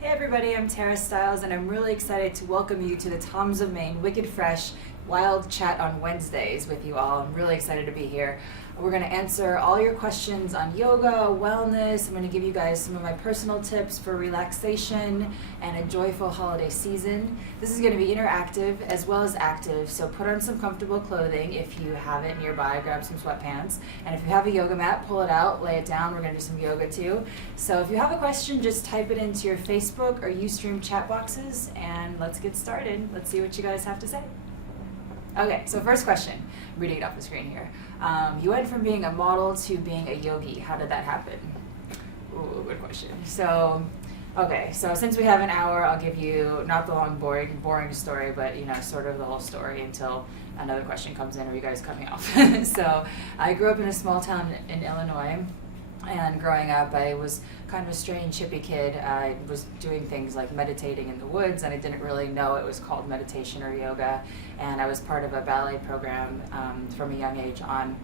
Hey everybody, I'm Tara Stiles and I'm really excited to welcome you to the Toms of Maine Wicked Fresh Wild Chat on Wednesdays with you all. I'm really excited to be here. We're going to answer all your questions on yoga, wellness. I'm going to give you guys some of my personal tips for relaxation and a joyful holiday season. This is going to be interactive as well as active, so put on some comfortable clothing if you have it nearby. Grab some sweatpants. And if you have a yoga mat, pull it out, lay it down. We're going to do some yoga too. So if you have a question, just type it into your Facebook or Ustream chat boxes and let's get started. Let's see what you guys have to say. Okay, so first question, I'm reading it off the screen here. You went from being a model to being a yogi. How did that happen? Ooh, good question. So since we have an hour, I'll give you not the long, boring story, but sort of the whole story until another question comes in or you guys cut me off. So I grew up in a small town in Illinois. And growing up, I was kind of a strange hippie kid. I was doing things like meditating in the woods, and I didn't really know it was called meditation or yoga. And I was part of a ballet program from a young age on.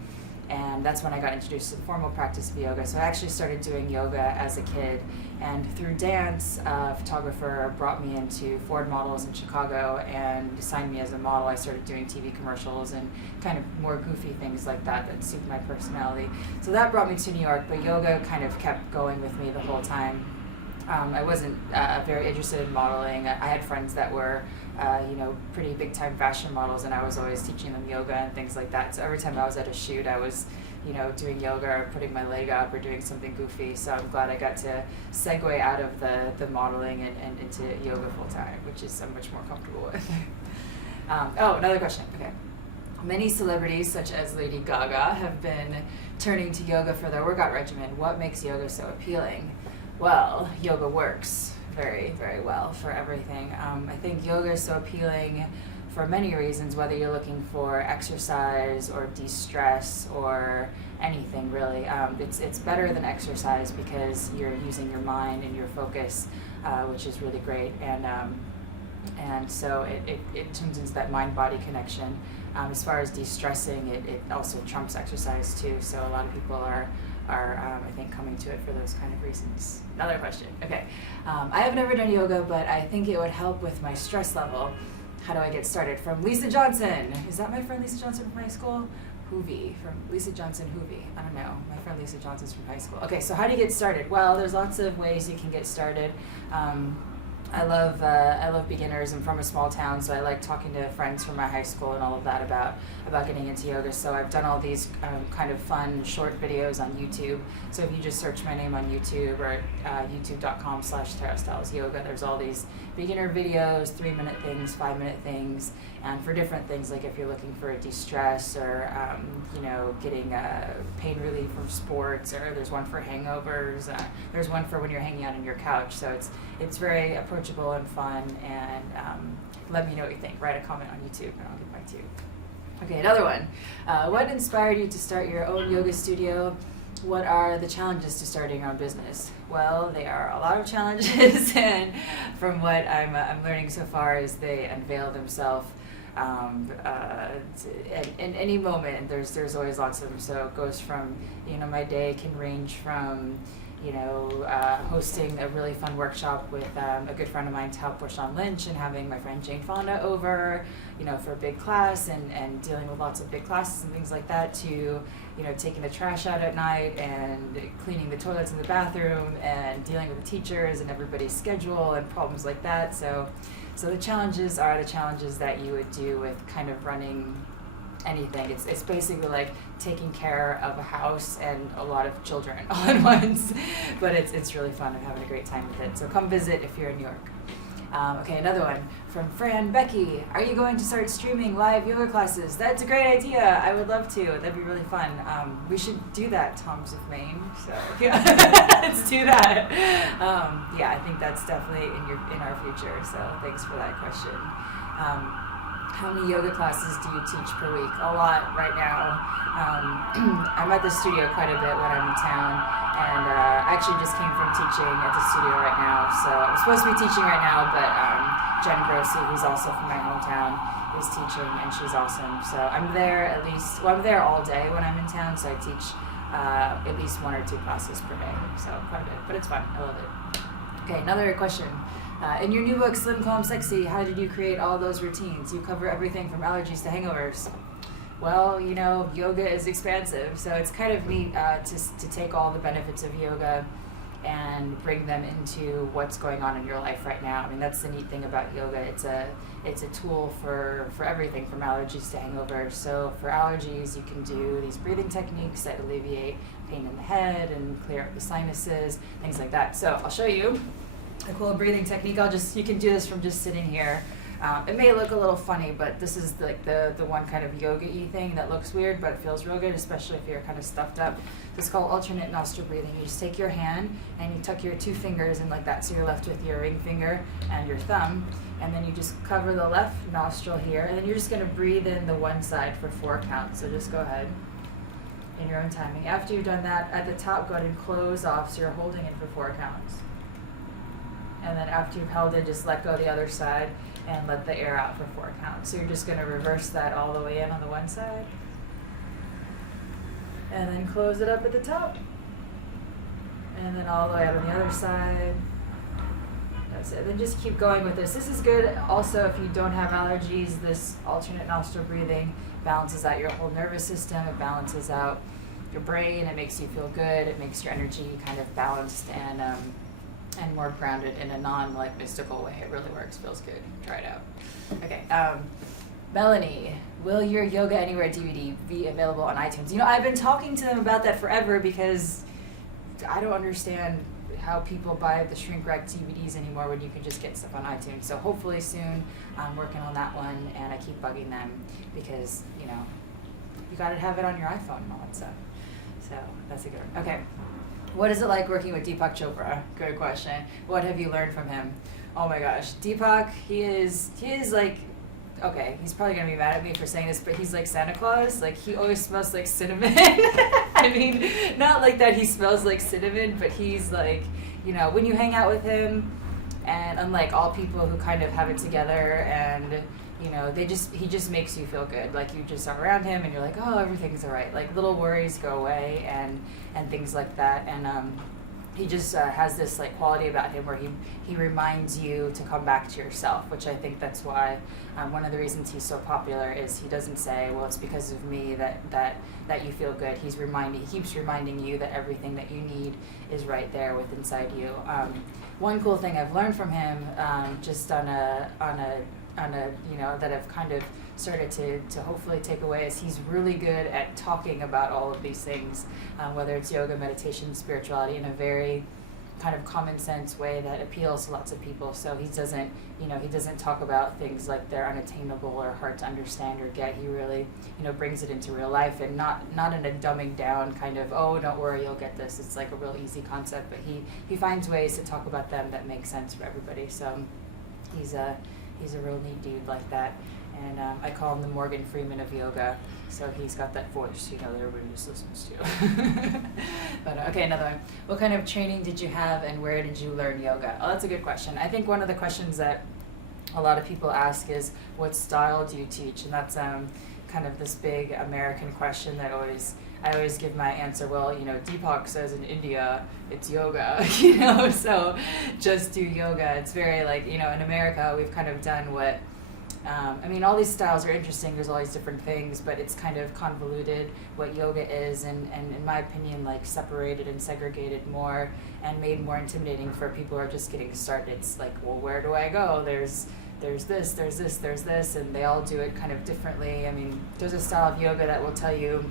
And that's when I got introduced to the formal practice of yoga. So I actually started doing yoga as a kid. And through dance, a photographer brought me into Ford Models in Chicago and signed me as a model. I started doing TV commercials and kind of more goofy things like that suited my personality. So that brought me to New York, but yoga kind of kept going with me the whole time. I wasn't very interested in modeling. I had friends that were pretty big-time fashion models, and I was always teaching them yoga and things like that. So every time I was at a shoot, I was doing yoga or putting my leg up or doing something goofy. So I'm glad I got to segue out of the modeling and into yoga full-time, which is I'm much more comfortable with. Another question. Okay. Many celebrities, such as Lady Gaga, have been turning to yoga for their workout regimen. What makes yoga so appealing? Well, yoga works very, very well for everything. I think yoga is so appealing for many reasons, whether you're looking for exercise or de-stress or anything really. It's better than exercise because you're using your mind and your focus, which is really great. And so it tunes into that mind-body connection. As far as de-stressing, it also trumps exercise too. So a lot of people are I think coming to it for those kind of reasons. Another question. Okay. I have never done yoga, but I think it would help with my stress level. How do I get started? From Lisa Johnson. Is that my friend Lisa Johnson from high school? Hoovie, from Lisa Johnson Hoovie. I don't know. My friend Lisa Johnson's from high school. Okay, so how do you get started? Well, there's lots of ways you can get started. I love beginners. I'm from a small town, so I like talking to friends from my high school and all of that about getting into yoga. So I've done all these kind of fun short videos on YouTube. So if you just search my name on YouTube or youtube.com/Tara Stiles Yoga, there's all these beginner videos, 3-minute things, 5-minute things, and for different things, like if you're looking for a de-stress or getting pain relief from sports, or there's one for hangovers. There's one for when you're hanging out on your couch. So it's very approachable and fun, and let me know what you think. Write a comment on YouTube and I'll get back to you. Okay, another one. What inspired you to start your own yoga studio? What are the challenges to starting your own business? Well, there are a lot of challenges, and from what I'm learning so far is they unveil themselves in any moment. There's always lots of them. So it goes from, my day can range from hosting a really fun workshop with a good friend of mine to help push on Lynch and having my friend Fonda over, for a big class and dealing with lots of big classes and things like that, to, taking the trash out at night and cleaning the toilets in the bathroom and dealing with the teachers and everybody's schedule and problems like that. So the challenges are the challenges that you would do with kind of running anything. It's basically like taking care of a house and a lot of children all at once, but it's really fun. I'm having a great time with it. So come visit if you're in New York. Okay, another one from Fran Becky. Are you going to start streaming live yoga classes? That's a great idea. I would love to. That'd be really fun. We should do that, Toms of Maine. So yeah, let's do that. I think that's definitely in our future. So thanks for that question. How many yoga classes do you teach per week? A lot right now. I'm at the studio quite a bit when I'm in town, and I actually just came from teaching at the studio right now. So I'm supposed to be teaching right now, but Jen Grossi, who's also from my hometown, is teaching, and she's awesome. So I'm there I'm there all day when I'm in town, so I teach at least 1 or 2 classes per day. So quite a bit, but it's fun. I love it. Okay, another question. In your new book, Slim, Calm, Sexy, how did you create all those routines? You cover everything from allergies to hangovers. Well, yoga is expansive, so it's kind of neat to take all the benefits of yoga and bring them into what's going on in your life right now. I mean, that's the neat thing about yoga. It's a tool for everything from allergies to hangovers. So for allergies, you can do these breathing techniques that alleviate pain in the head and clear up the sinuses, things like that. So I'll show you a cool breathing technique. You can do this from just sitting here. It may look a little funny, but this is like the one kind of yoga-y thing that looks weird, but it feels real good, especially if you're kind of stuffed up. It's called alternate nostril breathing. You just take your hand and you tuck your two fingers in like that, so you're left with your ring finger and your thumb, and then you just cover the left nostril here, and then you're just going to breathe in the one side for 4 counts. So just go ahead in your own timing. After you've done that, at the top, go ahead and close off, so you're holding it for 4 counts. And then after you've held it, just let go the other side and let the air out for 4 counts. So you're just going to reverse that all the way in on the one side. And then close it up at the top. And then all the way out on the other side. That's it. Then just keep going with this. This is good also if you don't have allergies. This alternate nostril breathing balances out your whole nervous system. It balances out your brain. It makes you feel good. It makes your energy kind of balanced and more grounded in a mystical way. It really works, feels good. Try it out. Okay, Melanie, will your Yoga Anywhere DVD be available on iTunes? I've been talking to them about that forever because I don't understand how people buy the shrink wrap DVDs anymore when you can just get stuff on iTunes. So hopefully soon. I'm working on that one, and I keep bugging them because, you got to have it on your iPhone and all that stuff. So that's a good one. Okay. What is it like working with Deepak Chopra? Good question. What have you learned from him? Oh my gosh, Deepak, he is like, okay, he's probably gonna be mad at me for saying this, but he's like Santa Claus. Like, he always smells like cinnamon. I mean, not like that he smells like cinnamon, but he's like, when you hang out with him, and unlike all people who kind of have it together and he just makes you feel good. Like, you just are around him and you're like, oh, everything's all right. Like, little worries go away and things like that. And he just has this like quality about him where he reminds you to come back to yourself, which I think that's why one of the reasons he's so popular is he doesn't say, well, it's because of me that you feel good. He keeps reminding you that everything that you need is right there within inside you. One cool thing I've learned from him, just on a that I've kind of started to hopefully take away, is he's really good at talking about all of these things, whether it's yoga, meditation, spirituality, in a very kind of common sense way that appeals to lots of people. So he doesn't talk about things like they're unattainable or hard to understand or get. He really, brings it into real life, and not in a dumbing down kind of, oh, don't worry, you'll get this. It's like a real easy concept, but he finds ways to talk about them that make sense for everybody. So he's a real neat dude like that. And I call him the Morgan Freeman of yoga. So he's got that voice, that everybody just listens to. But okay, another one. What kind of training did you have and where did you learn yoga? Oh, that's a good question. I think one of the questions that a lot of people ask is, what style do you teach? And that's kind of this big American question that I always give my answer, well, Deepak says in India it's yoga, so just do yoga. It's very like, in America we've kind of done what, all these styles are interesting, there's all these different things, but it's kind of convoluted what yoga is, and in my opinion, like separated and segregated more and made more intimidating for people who are just getting started. It's like, well, where do I go? There's this, and they all do it kind of differently. There's a style of yoga that will tell you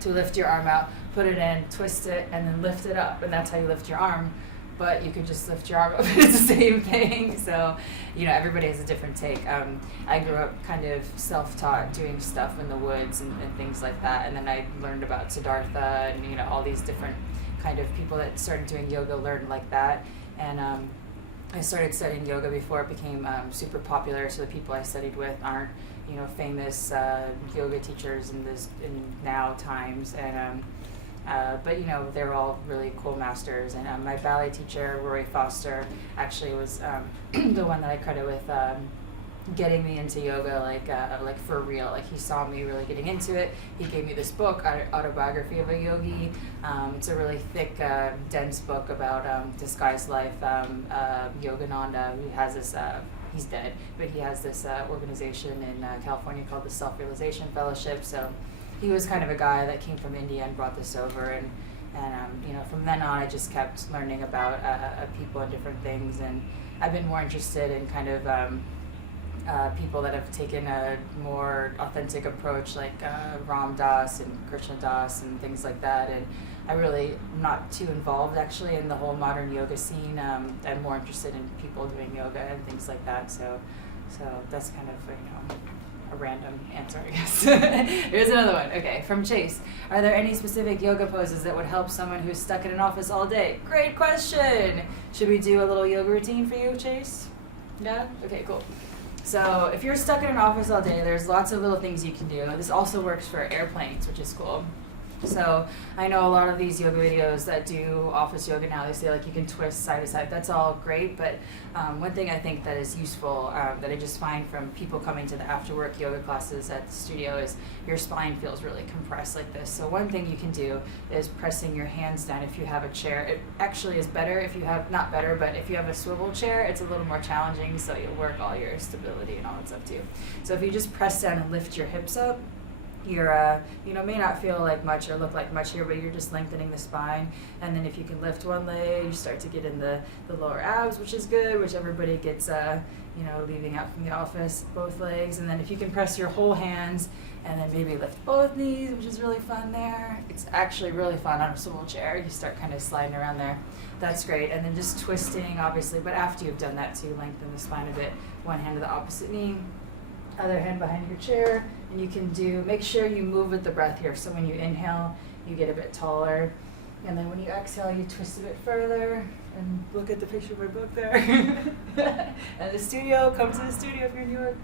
to lift your arm out, put it in, twist it, and then lift it up, and that's how you lift your arm. But you could just lift your arm up, and it's the same thing. So, everybody has a different take. I grew up kind of self-taught, doing stuff in the woods and things like that, and then I learned about Siddhartha and, all these different kind of people that started doing yoga learned like that. And I started studying yoga before it became super popular, so the people I studied with aren't, famous yoga teachers in now times, and but they're all really cool masters. And my ballet teacher, Rory Foster, actually was the one that I credit with getting me into yoga, like for real. Like he saw me really getting into it. He gave me this book, Autobiography of a Yogi. It's a really thick, dense book about disguised life. Yogananda, who has this, he's dead, but he has this organization in California called the Self-Realization Fellowship. So he was kind of a guy that came from India and brought this over, and from then on I just kept learning about people and different things, and I've been more interested in kind of people that have taken a more authentic approach, like Ram Dass and Krishna Das and things like that. And I really am not too involved actually in the whole modern yoga scene. I'm more interested in people doing yoga and things like that. So that's kind of a random answer, I guess. Here's another one. Okay, from Chase. Are there any specific yoga poses that would help someone who's stuck in an office all day? Great question. Should we do a little yoga routine for you, Chase? Yeah? Okay, cool. So if you're stuck in an office all day, there's lots of little things you can do. This also works for airplanes, which is cool. So I know a lot of these yoga videos that do office yoga now, they say like you can twist side to side. That's all great, but one thing I think that is useful that I just find from people coming to the after work yoga classes at the studio is your spine feels really compressed like this. So one thing you can do is pressing your hands down if you have a chair. It actually is better if you have, not better, but if you have a swivel chair, it's a little more challenging, so you'll work all your stability and all that stuff too. So if you just press down and lift your hips up, you're may not feel like much or look like much here, but you're just lengthening the spine. And then if you can lift one leg, you start to get in the lower abs, which is good, which everybody gets leaving out from the office, both legs. And then if you can press your whole hands and then maybe lift both knees, which is really fun there. It's actually really fun on a swivel chair. You start kind of sliding around there. That's great. And then just twisting, obviously, but after you've done that too, lengthen the spine a bit. One hand to the opposite knee, other hand behind your chair, and you can make sure you move with the breath here. So when you inhale, you get a bit taller, and then when you exhale, you twist a bit further, and look at the picture of my book there. And the studio, come to the studio if you're in New York.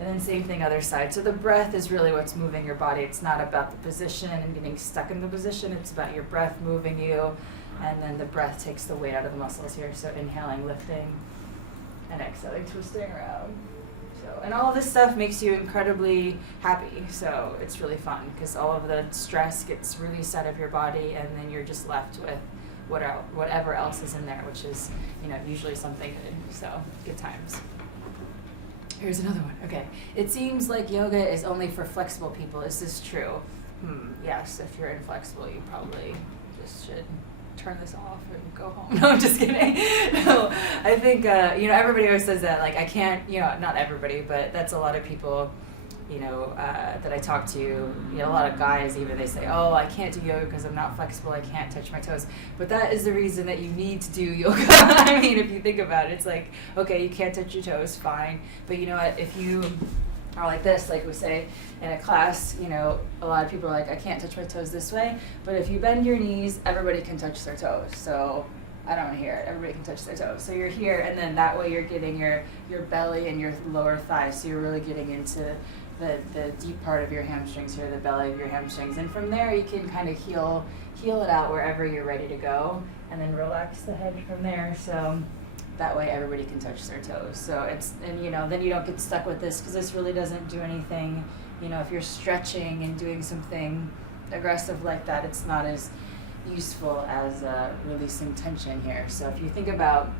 And then same thing, other side. So the breath is really what's moving your body. It's not about the position and getting stuck in the position. It's about your breath moving you, and then the breath takes the weight out of the muscles here. So inhaling, lifting, and exhaling, twisting around. And all of this stuff makes you incredibly happy, so it's really fun because all of the stress gets released out of your body, and then you're just left with whatever else is in there, which is usually something good. So good times. Here's another one. Okay, it seems like yoga is only for flexible people. Is this true? Yes. If you're inflexible, you probably just should turn this off and go home. No, I'm just kidding. No, I think, everybody always says that, like, I can't, not everybody, but that's a lot of people, that I talk to, a lot of guys even, they say, oh, I can't do yoga because I'm not flexible, I can't touch my toes. But that is the reason that you need to do yoga. I mean, if you think about it, it's like, okay, you can't touch your toes, fine. But you know what, if you are like this, like we say in a class, a lot of people are like, I can't touch my toes this way, but if you bend your knees, everybody can touch their toes. So I don't want to hear it. Everybody can touch their toes. So you're here, and then that way you're getting your belly and your lower thighs. So you're really getting into the deep part of your hamstrings here, the belly of your hamstrings. And from there you can kind of heal it out wherever you're ready to go, and then relax the head from there. So that way everybody can touch their toes. So then you don't get stuck with this, because this really doesn't do anything. If you're stretching and doing something aggressive like that, it's not as useful as releasing tension here. So if you think about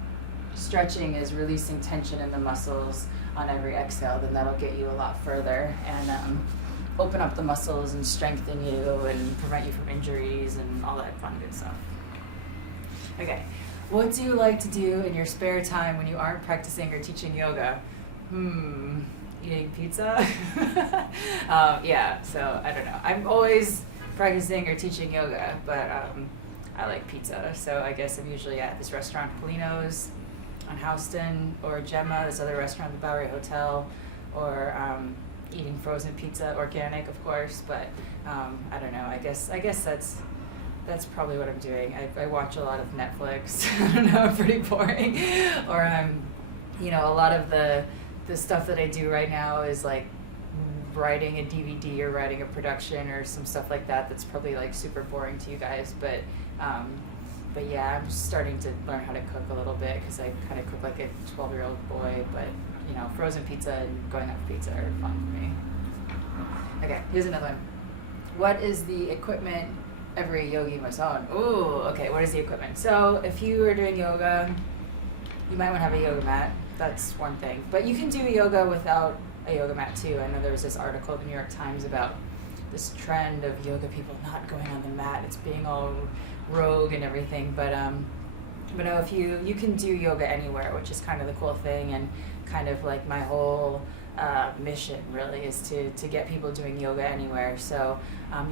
stretching as releasing tension in the muscles on every exhale, then that'll get you a lot further and open up the muscles and strengthen you and prevent you from injuries and all that fun good stuff. Okay. What do you like to do in your spare time when you aren't practicing or teaching yoga? Eating pizza? Yeah, so I don't know. I'm always practicing or teaching yoga, but I like pizza. So I guess I'm usually at this restaurant, Polino's on Houston, or Gemma, this other restaurant, the Bowery Hotel, or eating frozen pizza, organic, of course, but I don't know. I guess that's probably what I'm doing. I watch a lot of Netflix. I don't know, I'm pretty boring. Or a lot of the stuff that I do right now is like writing a DVD or writing a production or some stuff like that. That's probably like super boring to you guys, but yeah, I'm just starting to learn how to cook a little bit, because I kind of cook like a 12-year-old boy, but frozen pizza and going out for pizza are fun for me. Okay, here's another one. What is the equipment every yogi must own? Ooh, okay, what is the equipment? So if you are doing yoga, you might want to have a yoga mat. That's one thing. But you can do yoga without a yoga mat too. I know there was this article in the New York Times about this trend of yoga people not going on the mat. It's being all rogue and everything. But no, if you can do yoga anywhere, which is kind of the cool thing, and kind of like my whole mission really is to get people doing yoga anywhere. So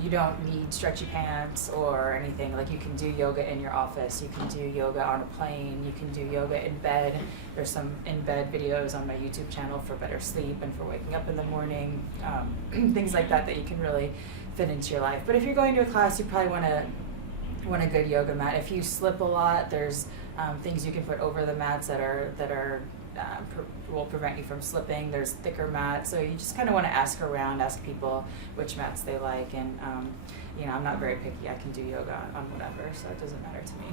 you don't need stretchy pants or anything. Like you can do yoga in your office, you can do yoga on a plane, you can do yoga in bed. There's some in bed videos on my YouTube channel for better sleep and for waking up in the morning, things like that you can really fit into your life. But if you're going to a class, you probably want a good yoga mat. If you slip a lot, there's things you can put over the mats that will prevent you from slipping. There's thicker mats, so you just kind of want to ask around, ask people which mats they like, and I'm not very picky. I can do yoga on whatever, so it doesn't matter to me.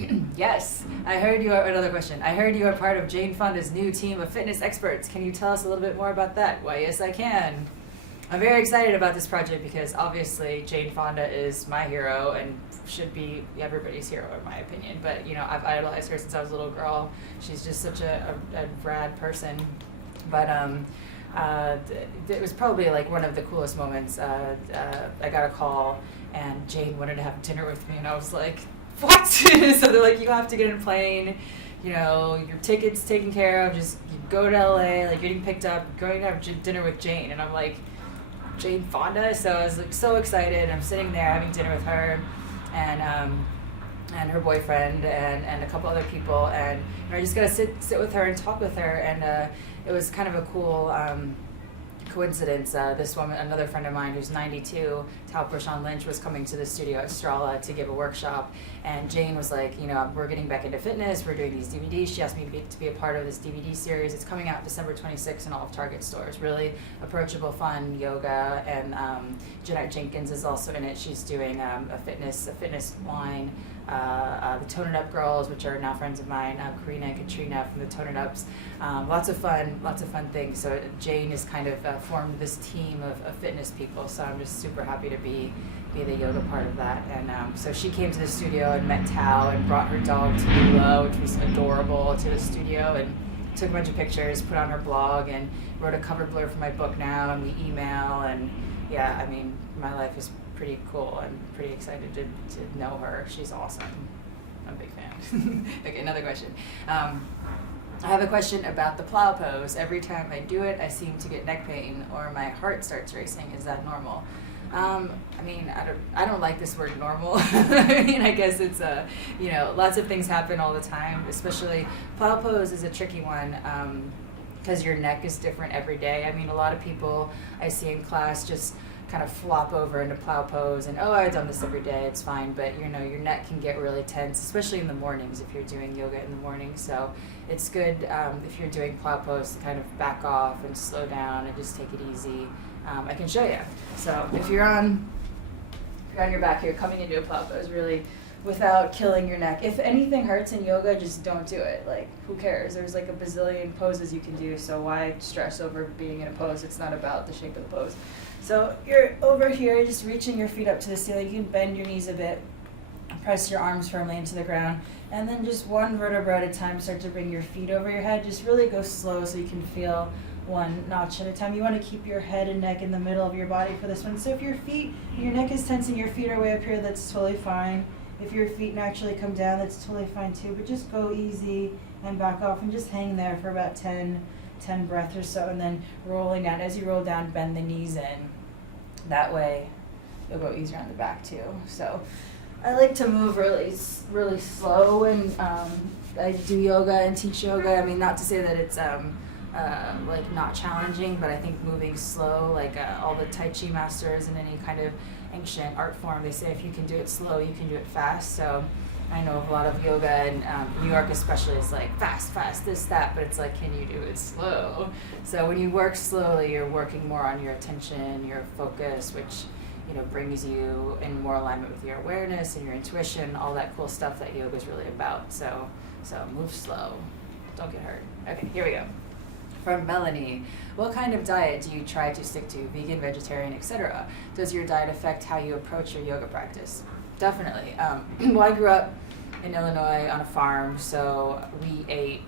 Okay. Yes, I heard you are, another question. I heard you are part of Jane Fonda's new team of fitness experts. Can you tell us a little bit more about that? Why, yes, I can. I'm very excited about this project because obviously Jane Fonda is my hero and should be everybody's hero in my opinion. But I've idolized her since I was a little girl. She's just such a rad person. But it was probably like one of the coolest moments. I got a call and Jane wanted to have dinner with me, and I was like, what? So they're like, you have to get in a plane. Your ticket's taken care of. Just you go to LA. Like you're getting picked up, going to have dinner with Jane, and I'm like, Jane Fonda. So I was like so excited. I'm sitting there having dinner with her and her boyfriend and a couple other people, and I just got to sit with her and talk with her, and it was kind of a cool coincidence. This woman, another friend of mine who's 92, Tal Prashant Lynch, was coming to the studio at Strala to give a workshop, and Jane was like, we're getting back into fitness, we're doing these DVDs. She asked me to be a part of this DVD series. It's coming out December 26th in all of Target stores. Really approachable, fun yoga, and Jeanette Jenkins is also in it. She's doing a fitness line. The Tone It Up girls, which are now friends of mine, Karina and Katrina from the Tone It Ups. Lots of fun things. So Jane has kind of formed this team of fitness people. So I'm just super happy to be the yoga part of that. And so she came to the studio and met Tal and brought her dog Tallulah, which was adorable, to the studio, and took a bunch of pictures, put on her blog, and wrote a cover blurb for my book now, and we email, and yeah, I mean, my life is pretty cool. I'm pretty excited to know her. She's awesome. I'm a big fan. Okay, another question. I have a question about the plow pose. Every time I do it, I seem to get neck pain or my heart starts racing. Is that normal? I don't like this word normal. I guess it's lots of things happen all the time, especially plow pose is a tricky one. Because your neck is different every day. I mean, a lot of people I see in class just kind of flop over into plow pose and, I've done this every day, it's fine. But, your neck can get really tense, especially in the mornings if you're doing yoga in the morning. So it's good if you're doing plow pose to kind of back off and slow down and just take it easy. I can show you. So if you're on your back here, coming into a plow pose, really, without killing your neck. If anything hurts in yoga, just don't do it. Like, who cares? There's like a bazillion poses you can do, so why stress over being in a pose? It's not about the shape of the pose. So you're over here, just reaching your feet up to the ceiling. You can bend your knees a bit, press your arms firmly into the ground, and then just one vertebra at a time, start to bring your feet over your head. Just really go slow so you can feel one notch at a time. You want to keep your head and neck in the middle of your body for this one. So if your neck is tense and your feet are way up here, that's totally fine. If your feet naturally come down, that's totally fine too. But just go easy and back off and just hang there for about 10 breaths or so, and then rolling down. As you roll down, bend the knees in. That way you'll go easier on the back too. So I like to move really slow, and I do yoga and teach yoga. I mean, not to say that it's like not challenging, but I think moving slow, like all the Tai Chi masters in any kind of ancient art form, they say if you can do it slow, you can do it fast. So I know of a lot of yoga, and New York especially is like fast, this, that, but it's like, can you do it slow? So when you work slowly, you're working more on your attention, your focus, which brings you in more alignment with your awareness and your intuition, all that cool stuff that yoga is really about. So move slow, don't get hurt. Okay, here we go. From Melanie, what kind of diet do you try to stick to? Vegan, vegetarian, etc. Does your diet affect how you approach your yoga practice? Definitely. Well, I grew up in Illinois on a farm, so we ate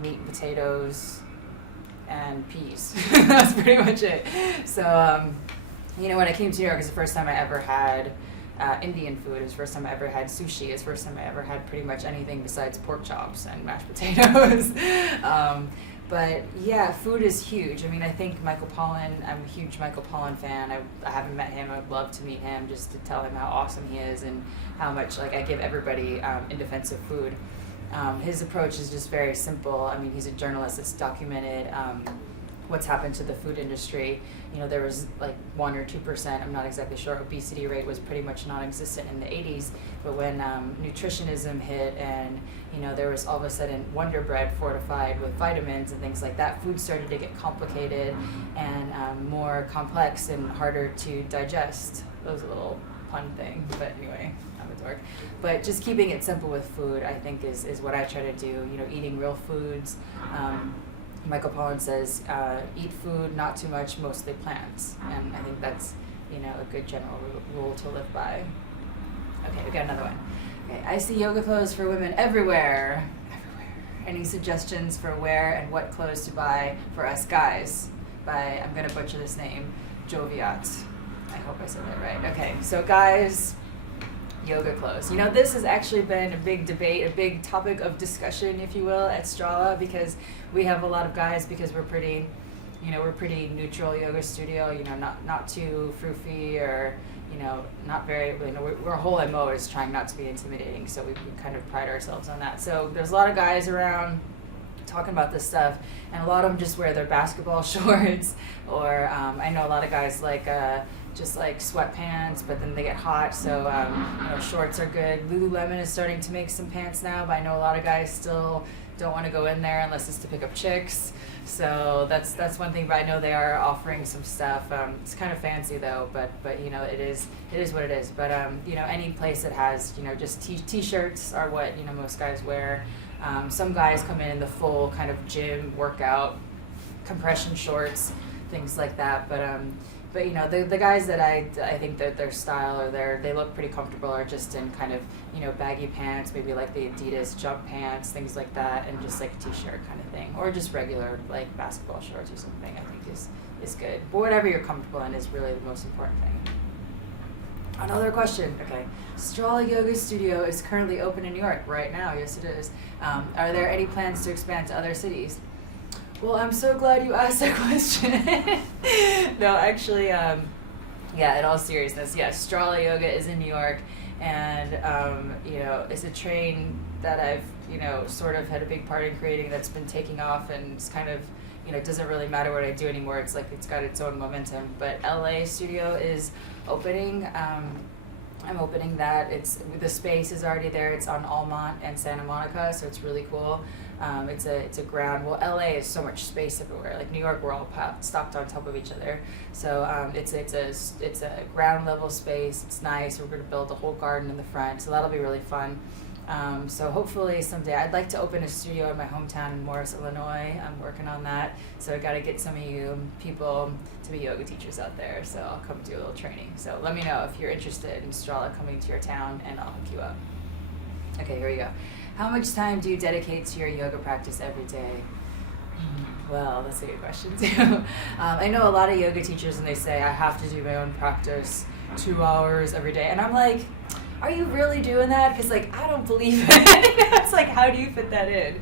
meat and potatoes and peas. That's pretty much it. So, when I came to New York, it was the first time I ever had Indian food. It was the first time I ever had sushi. It was the first time I ever had pretty much anything besides pork chops and mashed potatoes. But yeah, food is huge. I mean, I think Michael Pollan, I'm a huge Michael Pollan fan. I haven't met him. I'd love to meet him just to tell him how awesome he is and how much I give everybody in defense of food. His approach is just very simple. I mean, he's a journalist that's documented what's happened to the food industry. There was 1 or 2%, I'm not exactly sure, obesity rate was pretty much non-existent in the 80s, but when nutritionism hit and there was all of a sudden Wonder Bread fortified with vitamins and things like that, food started to get complicated and more complex and harder to digest. That was a little pun thing, but anyway, I'm a dork. But just keeping it simple with food, I think, is what I try to do. Eating real foods. Michael Pollan says, eat food, not too much, mostly plants. And I think that's, a good general rule to live by. Okay, we got another one. Okay, I see yoga clothes for women everywhere. Any suggestions for where and what clothes to buy for us guys? By, I'm going to butcher this name, Joviat. I hope I said that right. Okay, so guys, yoga clothes. This has actually been a big debate, a big topic of discussion, if you will, at Strala, because we have a lot of guys, because we're pretty neutral yoga studio, not too froofy or, not very, our whole MO is trying not to be intimidating, so we kind of pride ourselves on that. So there's a lot of guys around talking about this stuff, and a lot of them just wear their basketball shorts, or I know a lot of guys just like sweatpants, but then they get hot, so shorts are good. Lululemon is starting to make some pants now, but I know a lot of guys still don't want to go in there unless it's to pick up chicks. So that's one thing, but I know they are offering some stuff. It's kind of fancy though, but it is what it is. But any place that has just t-shirts are what most guys wear. Some guys come in the full kind of gym workout, compression shorts, things like that. But the guys that I think that their style or they look pretty comfortable are just in kind of baggy pants, maybe like the Adidas jump pants, things like that, and just like a t-shirt kind of thing, or just regular like basketball shorts or something. I think is good. But whatever you're comfortable in is really the most important thing. Another question. Okay, Strala Yoga Studio is currently open in New York right now. Yes, it is. Are there any plans to expand to other cities? Well, I'm so glad you asked that question. No, actually, in all seriousness, yes, Strala Yoga is in New York, and it's a train that I've sort of had a big part in creating that's been taking off, and it's kind of it doesn't really matter what I do anymore. It's like it's got its own momentum. But LA studio is opening. I'm opening that. The space is already there. It's on Almont and Santa Monica, so it's really cool. It's a ground. Well, LA is so much space everywhere. Like New York, we're all stocked on top of each other. So it's a ground level space. It's nice. We're going to build a whole garden in the front, so that'll be really fun. So hopefully someday I'd like to open a studio in my hometown in Morris, Illinois. I'm working on that. So I got to get some of you people to be yoga teachers out there. So I'll come do a little training. So let me know if you're interested in Strala coming to your town, and I'll hook you up. Okay, here we go. How much time do you dedicate to your yoga practice every day? Well, that's a good question too. I know a lot of yoga teachers, and they say I have to do my own practice 2 hours every day, and I'm like, are you really doing that? Because I don't believe it. It's like, how do you fit that in?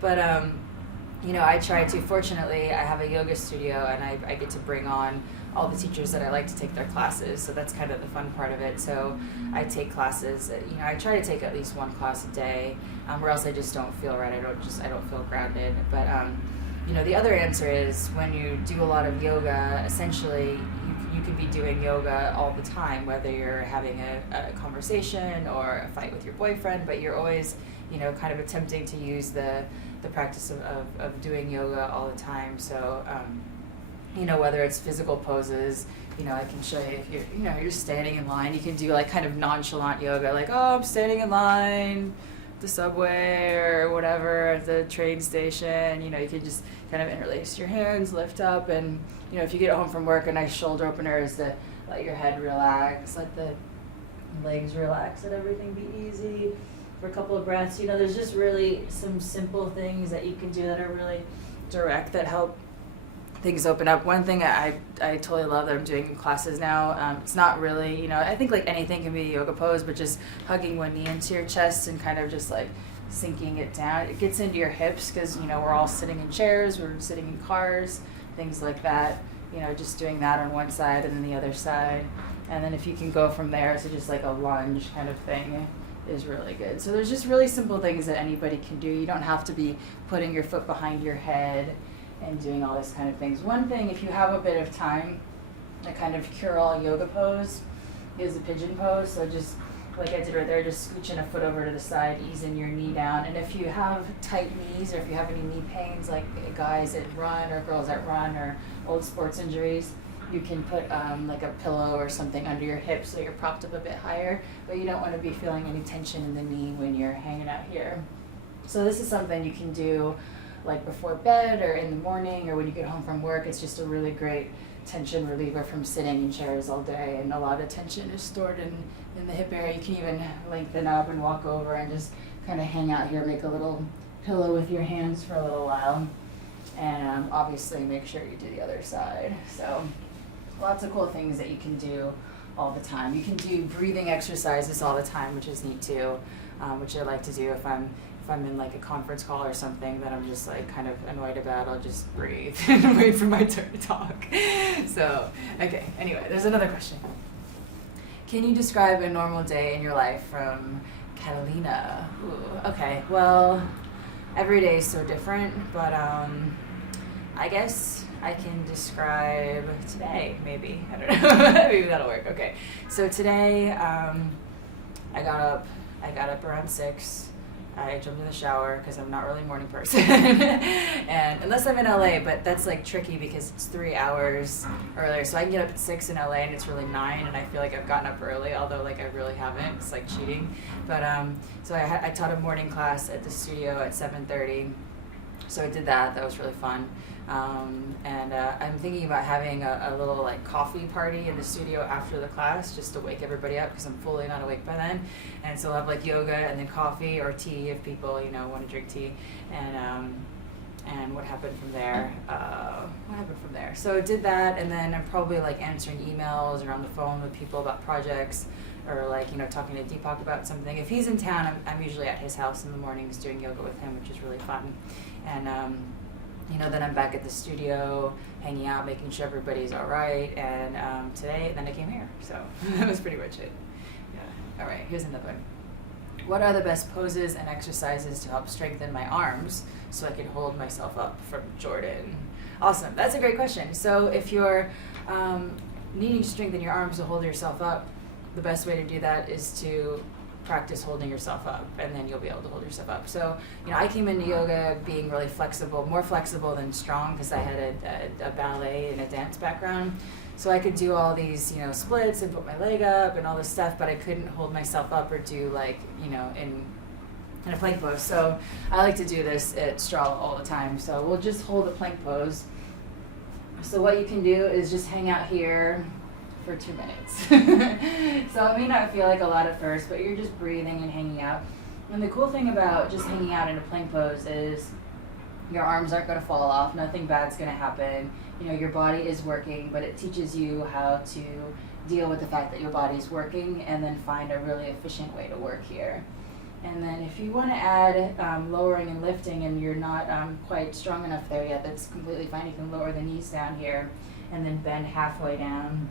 But I try to. Fortunately, I have a yoga studio, and I get to bring on all the teachers that I like to take their classes. So that's kind of the fun part of it. So I take classes. I try to take at least one class a day, or else I just don't feel right. I don't feel grounded. But the other answer is when you do a lot of yoga, essentially you could be doing yoga all the time, whether you're having a conversation or a fight with your boyfriend, but you're always, kind of attempting to use the practice of doing yoga all the time. So, whether it's physical poses, I can show you if you're just standing in line, you can do like kind of nonchalant yoga, like, oh, I'm standing in line, the subway or whatever at the train station. You can just kind of interlace your hands, lift up, and if you get home from work, a nice shoulder opener is to let your head relax, let the legs relax, let everything be easy for a couple of breaths. There's just really some simple things that you can do that are really direct that help things open up. One thing I totally love that I'm doing in classes now, it's not really, I think like anything can be a yoga pose, but just hugging one knee into your chest and kind of just like sinking it down. It gets into your hips because, we're all sitting in chairs, we're sitting in cars, things like that. Just doing that on one side and then the other side. And then if you can go from there to just like a lunge kind of thing is really good. So there's just really simple things that anybody can do. You don't have to be putting your foot behind your head and doing all this kind of things. One thing, if you have a bit of time, a kind of cure-all yoga pose is a pigeon pose. So just like I did right there, just scooching a foot over to the side, easing your knee down. And if you have tight knees or if you have any knee pains, like guys that run or girls that run or old sports injuries, you can put like a pillow or something under your hips so you're propped up a bit higher, but you don't want to be feeling any tension in the knee when you're hanging out here. So this is something you can do like before bed or in the morning or when you get home from work. It's just a really great tension reliever from sitting in chairs all day, and a lot of tension is stored in the hip area. You can even lengthen up and walk over and just kind of hang out here, make a little pillow with your hands for a little while, and obviously make sure you do the other side. So lots of cool things that you can do all the time. You can do breathing exercises all the time, which is neat too, which I like to do if I'm in like a conference call or something that I'm just like kind of annoyed about. I'll just breathe and wait for my turn to talk. So, okay, anyway, there's another question. Can you describe a normal day in your life? From Catalina. Ooh, okay, well, every day is so different, but I guess I can describe today, maybe. I don't know. Maybe that'll work. Okay, so today I got up around 6. I jumped in the shower because I'm not really a morning person, and unless I'm in LA, but that's like tricky because it's 3 hours earlier. So I can get up at 6 in LA, and it's really 9, and I feel like I've gotten up early, although like I really haven't. It's like cheating. But so I taught a morning class at the studio at 7:30. So I did that. That was really fun. And I'm thinking about having a little like coffee party in the studio after the class just to wake everybody up because I'm fully not awake by then. And so I'll have like yoga and then coffee or tea if people, want to drink tea. And what happened from there? So I did that, and then I'm probably like answering emails or on the phone with people about projects, or like, talking to Deepak about something. If he's in town, I'm usually at his house in the mornings doing yoga with him, which is really fun. And then I'm back at the studio, hanging out, making sure everybody's all right. And then I came here. So that was pretty much it. Yeah. All right, here's another one. What are the best poses and exercises to help strengthen my arms so I can hold myself up? From Jordan. Awesome. That's a great question. So if you're needing to strengthen your arms to hold yourself up, the best way to do that is to practice holding yourself up, and then you'll be able to hold yourself up. So, I came into yoga being really flexible, more flexible than strong, because I had a ballet and a dance background. So I could do all these, splits and put my leg up and all this stuff, but I couldn't hold myself up or do like, in a plank pose. So I like to do this at Strala all the time. So we'll just hold a plank pose. So what you can do is just hang out here for 2 minutes. So it may not feel like a lot at first, but you're just breathing and hanging out. And the cool thing about just hanging out in a plank pose is your arms aren't going to fall off. Nothing bad's going to happen. Your body is working, but it teaches you how to deal with the fact that your body's working and then find a really efficient way to work here. And then if you want to add lowering and lifting and you're not quite strong enough there yet, that's completely fine. You can lower the knees down here and then bend halfway down.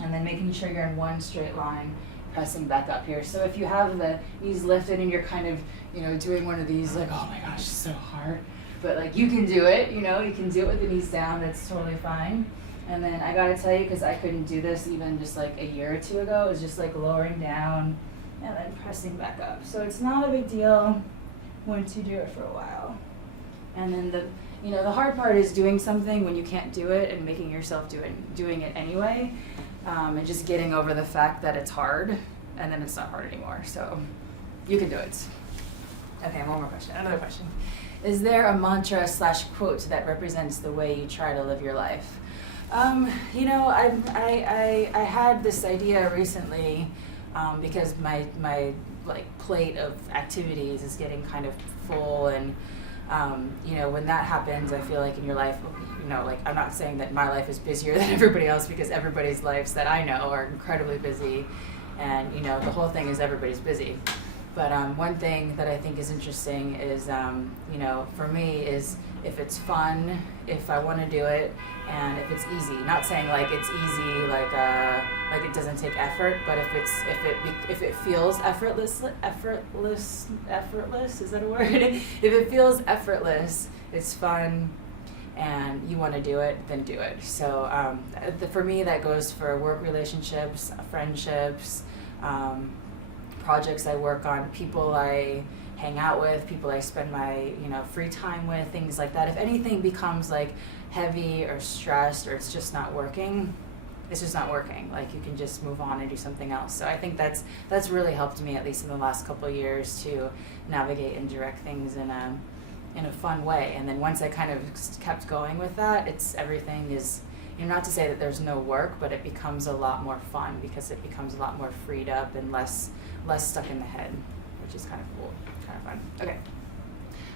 And then making sure you're in one straight line, pressing back up here. So if you have the knees lifted and you're kind of, doing one of these, like, oh my gosh, it's so hard. But like, you can do it, you can do it with the knees down, that's totally fine. And then I gotta tell you, because I couldn't do this even just like a year or two ago, it was just like lowering down and then pressing back up. So it's not a big deal once you do it for a while. And then the hard part is doing something when you can't do it and making yourself doing it anyway. And just getting over the fact that it's hard, and then it's not hard anymore. So you can do it. Okay, one more question. Another question. Is there a mantra / quote that represents the way you try to live your life? You know, I had this idea recently because my like plate of activities is getting kind of full, and you know, when that happens, I feel like in your life, you know, like I'm not saying that my life is busier than everybody else, because everybody's lives that I know are incredibly busy, and you know, the whole thing is everybody's busy. But one thing that I think is interesting is, you know, for me is if it's fun, if I want to do it, and if it's easy. Not saying like it's easy, like it doesn't take effort, but if it feels effortless, is that a word? If it feels effortless, it's fun, and you want to do it, then do it. So for me, that goes for work relationships, friendships. Projects I work on, people I hang out with, people I spend my, you know, free time with, things like that. If anything becomes like heavy or stressed, or it's just not working, it's just not working. Like you can just move on and do something else. So I think that's really helped me, at least in the last couple of years, to navigate and direct things in a fun way. And then once I kind of kept going with that, everything is, you know, not to say that there's no work, but it becomes a lot more fun because it becomes a lot more freed up and less stuck in the head, which is kind of cool, kind of fun. Okay.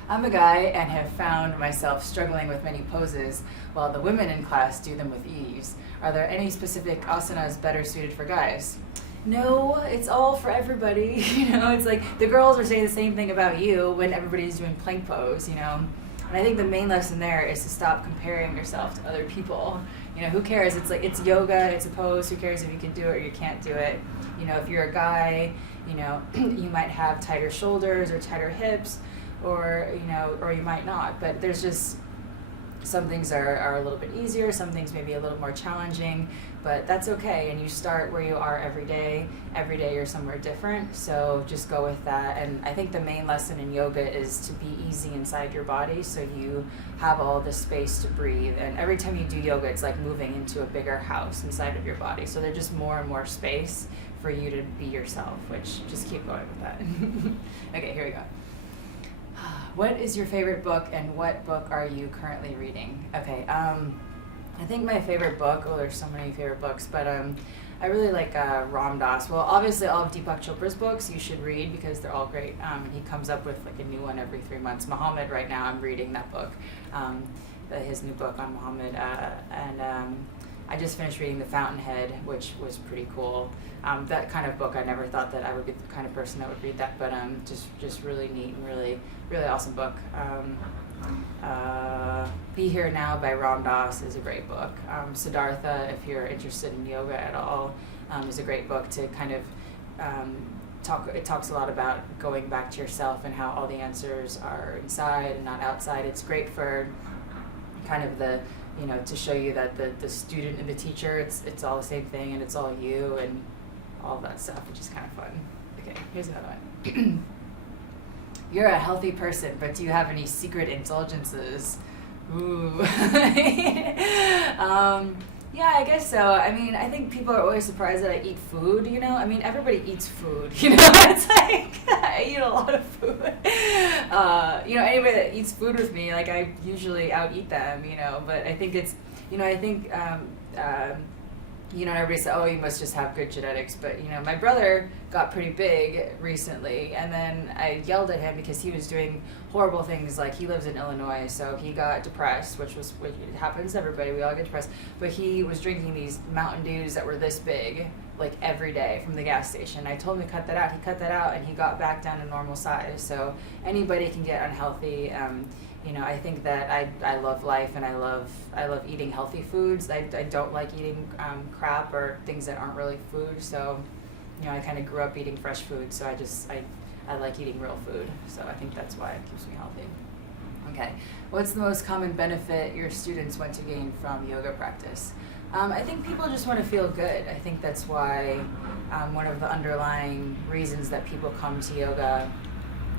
I'm a guy and have found myself struggling with many poses while the women in class do them with ease. Are there any specific asanas better suited for guys? No, it's all for everybody. You know, it's like the girls are saying the same thing about you when everybody's doing plank pose, you know. And I think the main lesson there is to stop comparing yourself to other people. You know, who cares? It's like, it's yoga, it's a pose. Who cares if you can do it or you can't do it? You know, if you're a guy, you know, you might have tighter shoulders or tighter hips, or, you know, or you might not. But there's just, some things are a little bit easier, some things maybe a little more challenging, but that's okay. And you start where you are every day. Every day you're somewhere different, so just go with that. And I think the main lesson in yoga is to be easy inside your body, so you have all the space to breathe. And every time you do yoga, it's like moving into a bigger house inside of your body. So there's just more and more space for you to be yourself, which just keep going with that. Okay, here we go. What is your favorite book, and what book are you currently reading? Okay, I think my favorite book, there's so many favorite books, but I really like Ram Dass. Well, obviously all of Deepak Chopra's books you should read because they're all great. He comes up with like a new one every 3 months. Muhammad, right now, I'm reading that book, his new book on Muhammad, and I just finished reading The Fountainhead, which was pretty cool. That kind of book, I never thought that I would be the kind of person that would read that, but just really neat and really awesome book. Be Here Now by Ram Dass is a great book. Siddhartha, if you're interested in yoga at all, is a great book to kind of it talks a lot about going back to yourself and how all the answers are inside and not outside. It's great for kind of the, you know, to show you that the student and the teacher, it's all the same thing, and it's all you and all that stuff, which is kind of fun. Okay, here's another one. You're a healthy person, but do you have any secret indulgences? Ooh. Yeah, I guess so. I mean, I think people are always surprised that I eat food, you know? I mean, everybody eats food, you know? It's like, I eat a lot of food. You know, anybody that eats food with me, like, I usually out-eat them, you know? But I think it's, you know, I think, you know, everybody said, oh, you must just have good genetics. But, you know, my brother got pretty big recently, and then I yelled at him because he was doing horrible things. Like, he lives in Illinois, so he got depressed, which happens to everybody. We all get depressed. But he was drinking these Mountain Dews that were this big, like, every day from the gas station. I told him to cut that out. He cut that out, and he got back down to normal size. So anybody can get unhealthy. You know, I think that I love life, and I love eating healthy foods. I don't like eating crap or things that aren't really food. So, you know, I kind of grew up eating fresh food, so I like eating real food. So I think that's why it keeps me healthy. Okay, what's the most common benefit your students want to gain from yoga practice? I think people just want to feel good. I think that's why one of the underlying reasons that people come to yoga,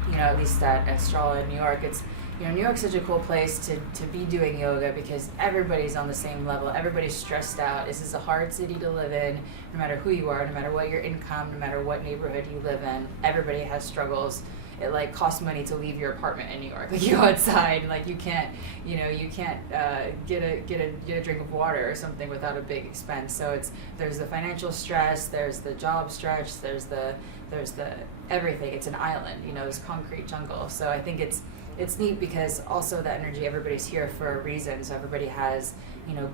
you know, at least at Strala in New York, it's, you know, New York's such a cool place to be doing yoga because everybody's on the same level. Everybody's stressed out. This is a hard city to live in, no matter who you are, no matter what your income, no matter what neighborhood you live in. Everybody has struggles. it like costs money to leave your apartment in New York. Like, you go outside, like you can't get a drink of water or something without a big expense. So there's the financial stress, there's the job stress, there's the everything. It's an island, this concrete jungle. So I think it's neat because also the energy, everybody's here for a reason. So everybody has,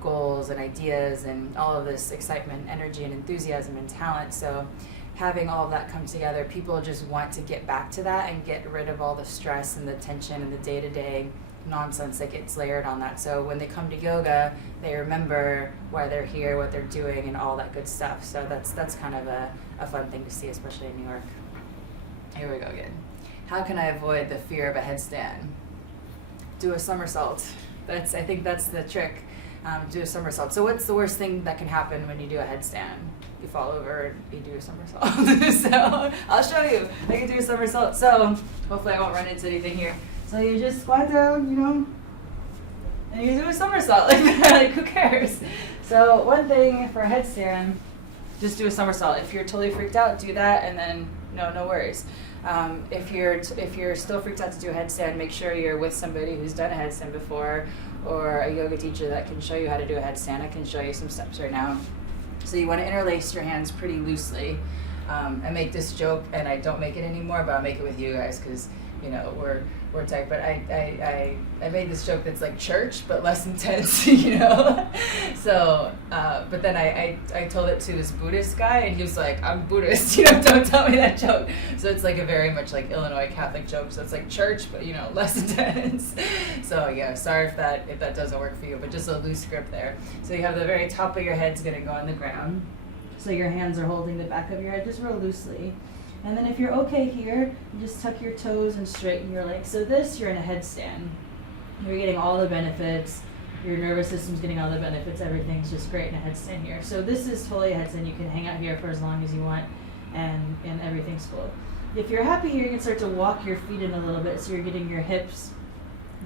goals and ideas and all of this excitement, energy and enthusiasm and talent. So having all of that come together, people just want to get back to that and get rid of all the stress and the tension and the day-to-day nonsense that gets layered on that. So when they come to yoga, they remember why they're here, what they're doing, and all that good stuff. So that's kind of a fun thing to see, especially in New York. Here we go again. How can I avoid the fear of a headstand? Do a somersault. I think that's the trick. Do a somersault. So what's the worst thing that can happen when you do a headstand? You fall over and you do a somersault. So I'll show you. I can do a somersault. So hopefully I won't run into anything here. So you just squat down, and you do a somersault like that. Like, who cares? So one thing for a headstand, just do a somersault. If you're totally freaked out, do that, and then no worries. If you're still freaked out to do a headstand, make sure you're with somebody who's done a headstand before, or a yoga teacher that can show you how to do a headstand. I can show you some steps right now. So you want to interlace your hands pretty loosely. I make this joke, and I don't make it anymore, but I'll make it with you guys because we're tight. But I made this joke that's like church but less intense, So but then I told it to this Buddhist guy, and he was like, I'm Buddhist, don't tell me that joke. So it's like a very much like Illinois Catholic joke. So it's like church but less intense. So yeah, sorry if that doesn't work for you, but just a loose grip there. So you have the very top of your head's gonna go on the ground. So your hands are holding the back of your head just real loosely. And then if you're okay here, you just tuck your toes and straighten your legs. So you're in a headstand. You're getting all the benefits. Your nervous system's getting all the benefits. Everything's just great in a headstand here. So this is totally a headstand. You can hang out here for as long as you want, and everything's cool. If you're happy here, you can start to walk your feet in a little bit, so you're getting your hips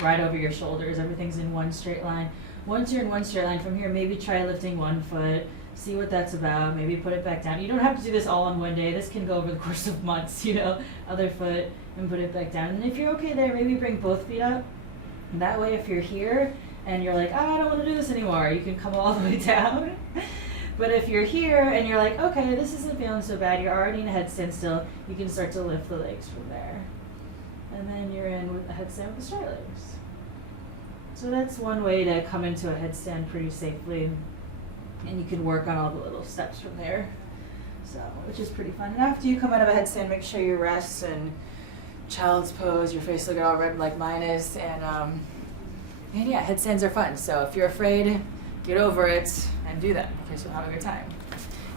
right over your shoulders. Everything's in one straight line. Once you're in one straight line from here, maybe try lifting one foot. See what that's about. Maybe put it back down. You don't have to do this all on one day. This can go over the course of months, Other foot and put it back down. And if you're okay there, maybe bring both feet up. And that way, if you're here and you're like, I don't want to do this anymore, you can come all the way down. But if you're here and you're like, okay, this isn't feeling so bad, you're already in a headstand still, you can start to lift the legs from there. And then you're in with a headstand with the straight legs. So that's one way to come into a headstand pretty safely. And you can work on all the little steps from there, so which is pretty fun. And after you come out of a headstand, make sure you rest and child's pose. Your face will get all red like mine is, and yeah, headstands are fun. So if you're afraid, get over it and do that because you'll have a good time.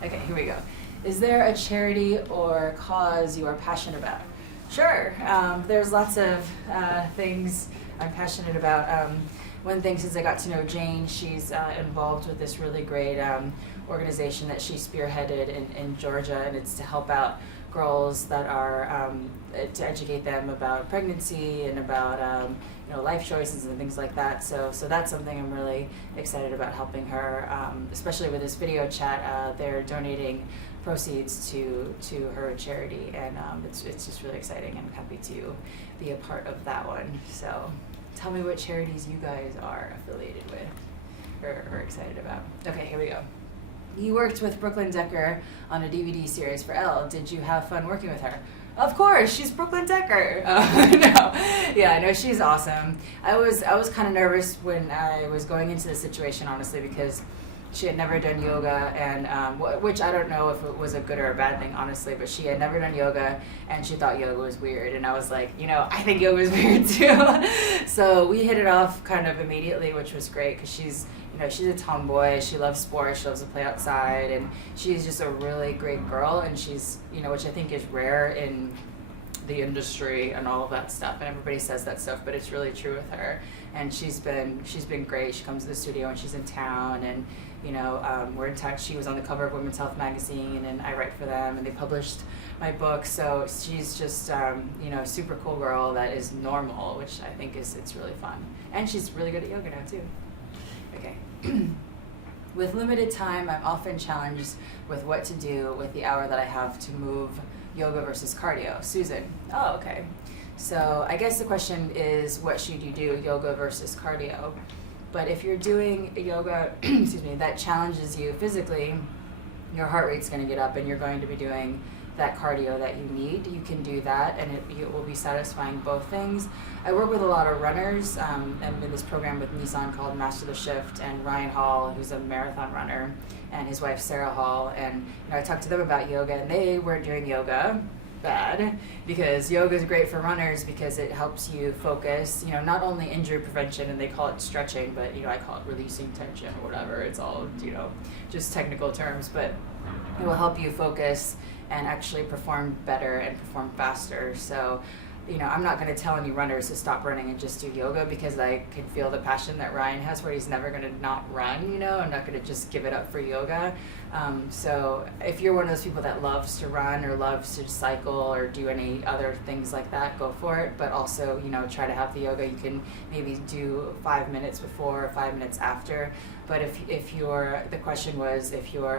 Okay, here we go. Is there a charity or cause you are passionate about? Sure. There's lots of things I'm passionate about. One thing, since I got to know Jane, she's involved with this really great organization that she spearheaded in Georgia, and it's to help out girls that are, to educate them about pregnancy and about life choices and things like that. So that's something I'm really excited about helping her, especially with this video chat. They're donating proceeds to her charity, and it's just really exciting, and I'm happy to be a part of that one. So tell me what charities you guys are affiliated with or excited about. Okay, here we go. You worked with Brooklyn Decker on a DVD series for Elle. Did you have fun working with her? Of course, she's Brooklyn Decker. I know she's awesome. I was kind of nervous when I was going into the situation, honestly, because she had never done yoga, and which I don't know if it was a good or a bad thing, honestly, but she had never done yoga, and she thought yoga was weird, and I was like, I think yoga is weird too. So we hit it off kind of immediately, which was great, because she's a tomboy, she loves sports, she loves to play outside, and she's just a really great girl, and she's, which I think is rare in the industry and all of that stuff, and everybody says that stuff, but it's really true with her. And she's been great. She comes to the studio when she's in town, and we're in touch. She was on the cover of Women's Health magazine, and I write for them, and they published my book. So she's just a super cool girl that is normal, which I think it's really fun. And she's really good at yoga now too. Okay. With limited time, I'm often challenged with what to do with the hour that I have to move yoga versus cardio. Susan. Oh, okay. So I guess the question is, what should you do, yoga versus cardio? But if you're doing yoga, excuse me, that challenges you physically, your heart rate's going to get up and you're going to be doing that cardio that you need. You can do that and it will be satisfying both things. I work with a lot of runners. I'm in this program with Nissan called Master the Shift, and Ryan Hall, who's a marathon runner, and his wife Sarah Hall, and I talked to them about yoga, and they weren't doing yoga. Bad, because yoga is great for runners because it helps you focus, not only injury prevention, and they call it stretching, but I call it releasing tension or whatever. It's all just technical terms, but it will help you focus and actually perform better and perform faster. So I'm not going to tell any runners to stop running and just do yoga, because I can feel the passion that Ryan has where he's never going to not run. I'm not going to just give it up for yoga. So if you're one of those people that loves to run or loves to cycle or do any other things like that, go for it. But also, try to have the yoga. You can maybe do 5 minutes before or 5 minutes after. But if the question was if you're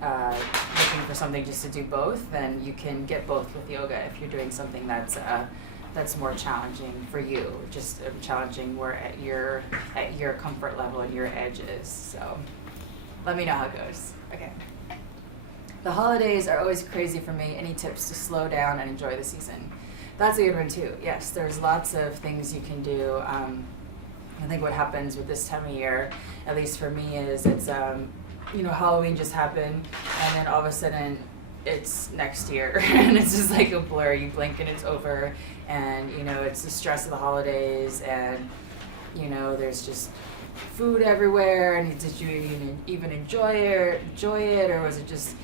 looking for something just to do both, then you can get both with yoga if you're doing something that's more challenging for you, just challenging where at your comfort level and your edges. So let me know how it goes. Okay. The holidays are always crazy for me. Any tips to slow down and enjoy the season? That's a good one too. Yes, there's lots of things you can do. I think what happens with this time of year, at least for me, is it's Halloween just happened, and then all of a sudden it's next year, and it's just like a blur. You blink and it's over, and it's the stress of the holidays, and there's just food everywhere, and did you even enjoy it, or was it just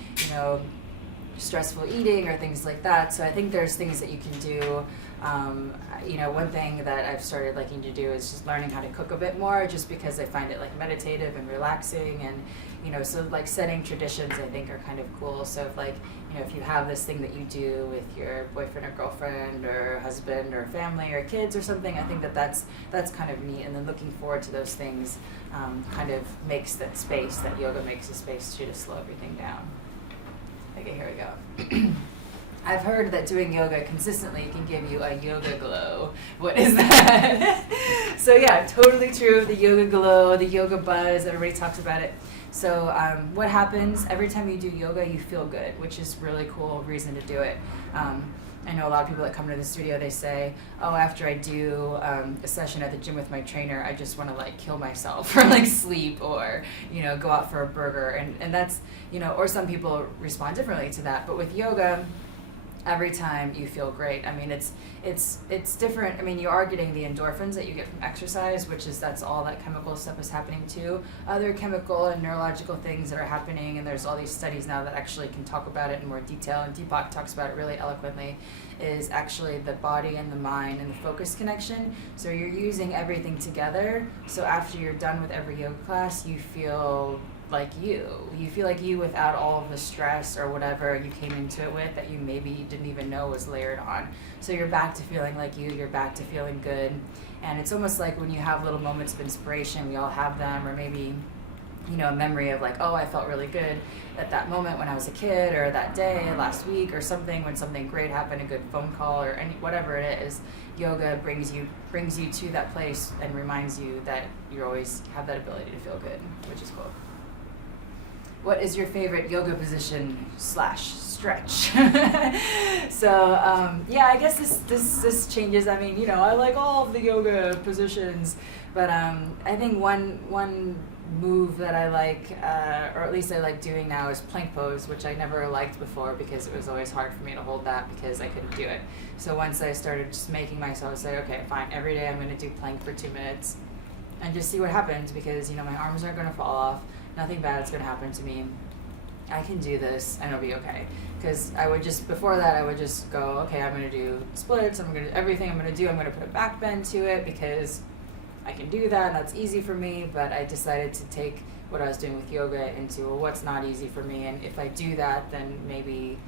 stressful eating or things like that? So I think there's things that you can do. One thing that I've started liking to do is just learning how to cook a bit more, just because I find it like meditative and relaxing, and so like setting traditions I think are kind of cool. So if you have this thing that you do with your boyfriend or girlfriend or husband or family or kids or something, I think that's kind of neat. And then looking forward to those things kind of makes that space, that yoga makes a space to slow everything down. Okay, here we go. I've heard that doing yoga consistently can give you a yoga glow. What is that? So yeah, totally true. The yoga glow, the yoga buzz, everybody talks about it. So what happens every time you do yoga, you feel good, which is really cool reason to do it. I know a lot of people that come to the studio, they say, oh, after I do a session at the gym with my trainer, I just want to kill myself or sleep or, go out for a burger. And that's, or some people respond differently to that. But with yoga, every time you feel great. I mean, it's different. I mean, you are getting the endorphins that you get from exercise, that's all that chemical stuff is happening too. Other chemical and neurological things that are happening, and there's all these studies now that actually can talk about it in more detail, and Deepak talks about it really eloquently, is actually the body and the mind and the focus connection. So you're using everything together. So after you're done with every yoga class, you feel like you feel like you without all of the stress or whatever you came into it with that you maybe didn't even know was layered on. So you're back to feeling like you're back to feeling good. And it's almost like when you have little moments of inspiration, we all have them, or maybe a memory of oh, I felt really good at that moment when I was a kid, or that day last week, or something when something great happened, a good phone call, or whatever it is. Yoga brings you to that place and reminds you that you always have that ability to feel good, which is cool. What is your favorite yoga position / stretch? So I guess this changes. I mean, I like all of the yoga positions, but I think one move that I like, or at least I like doing now, is plank pose, which I never liked before because it was always hard for me to hold that because I couldn't do it. So once I started just making myself say, okay, fine, every day I'm going to do plank for 2 minutes and just see what happens, because my arms aren't going to fall off. Nothing bad's going to happen to me. I can do this and it'll be okay. Because before that, I would just go, okay, I'm going to do splits, everything I'm going to do, I'm going to put a back bend to it because I can do that and that's easy for me. But I decided to take what I was doing with yoga into, what's not easy for me. And if I do that, then maybe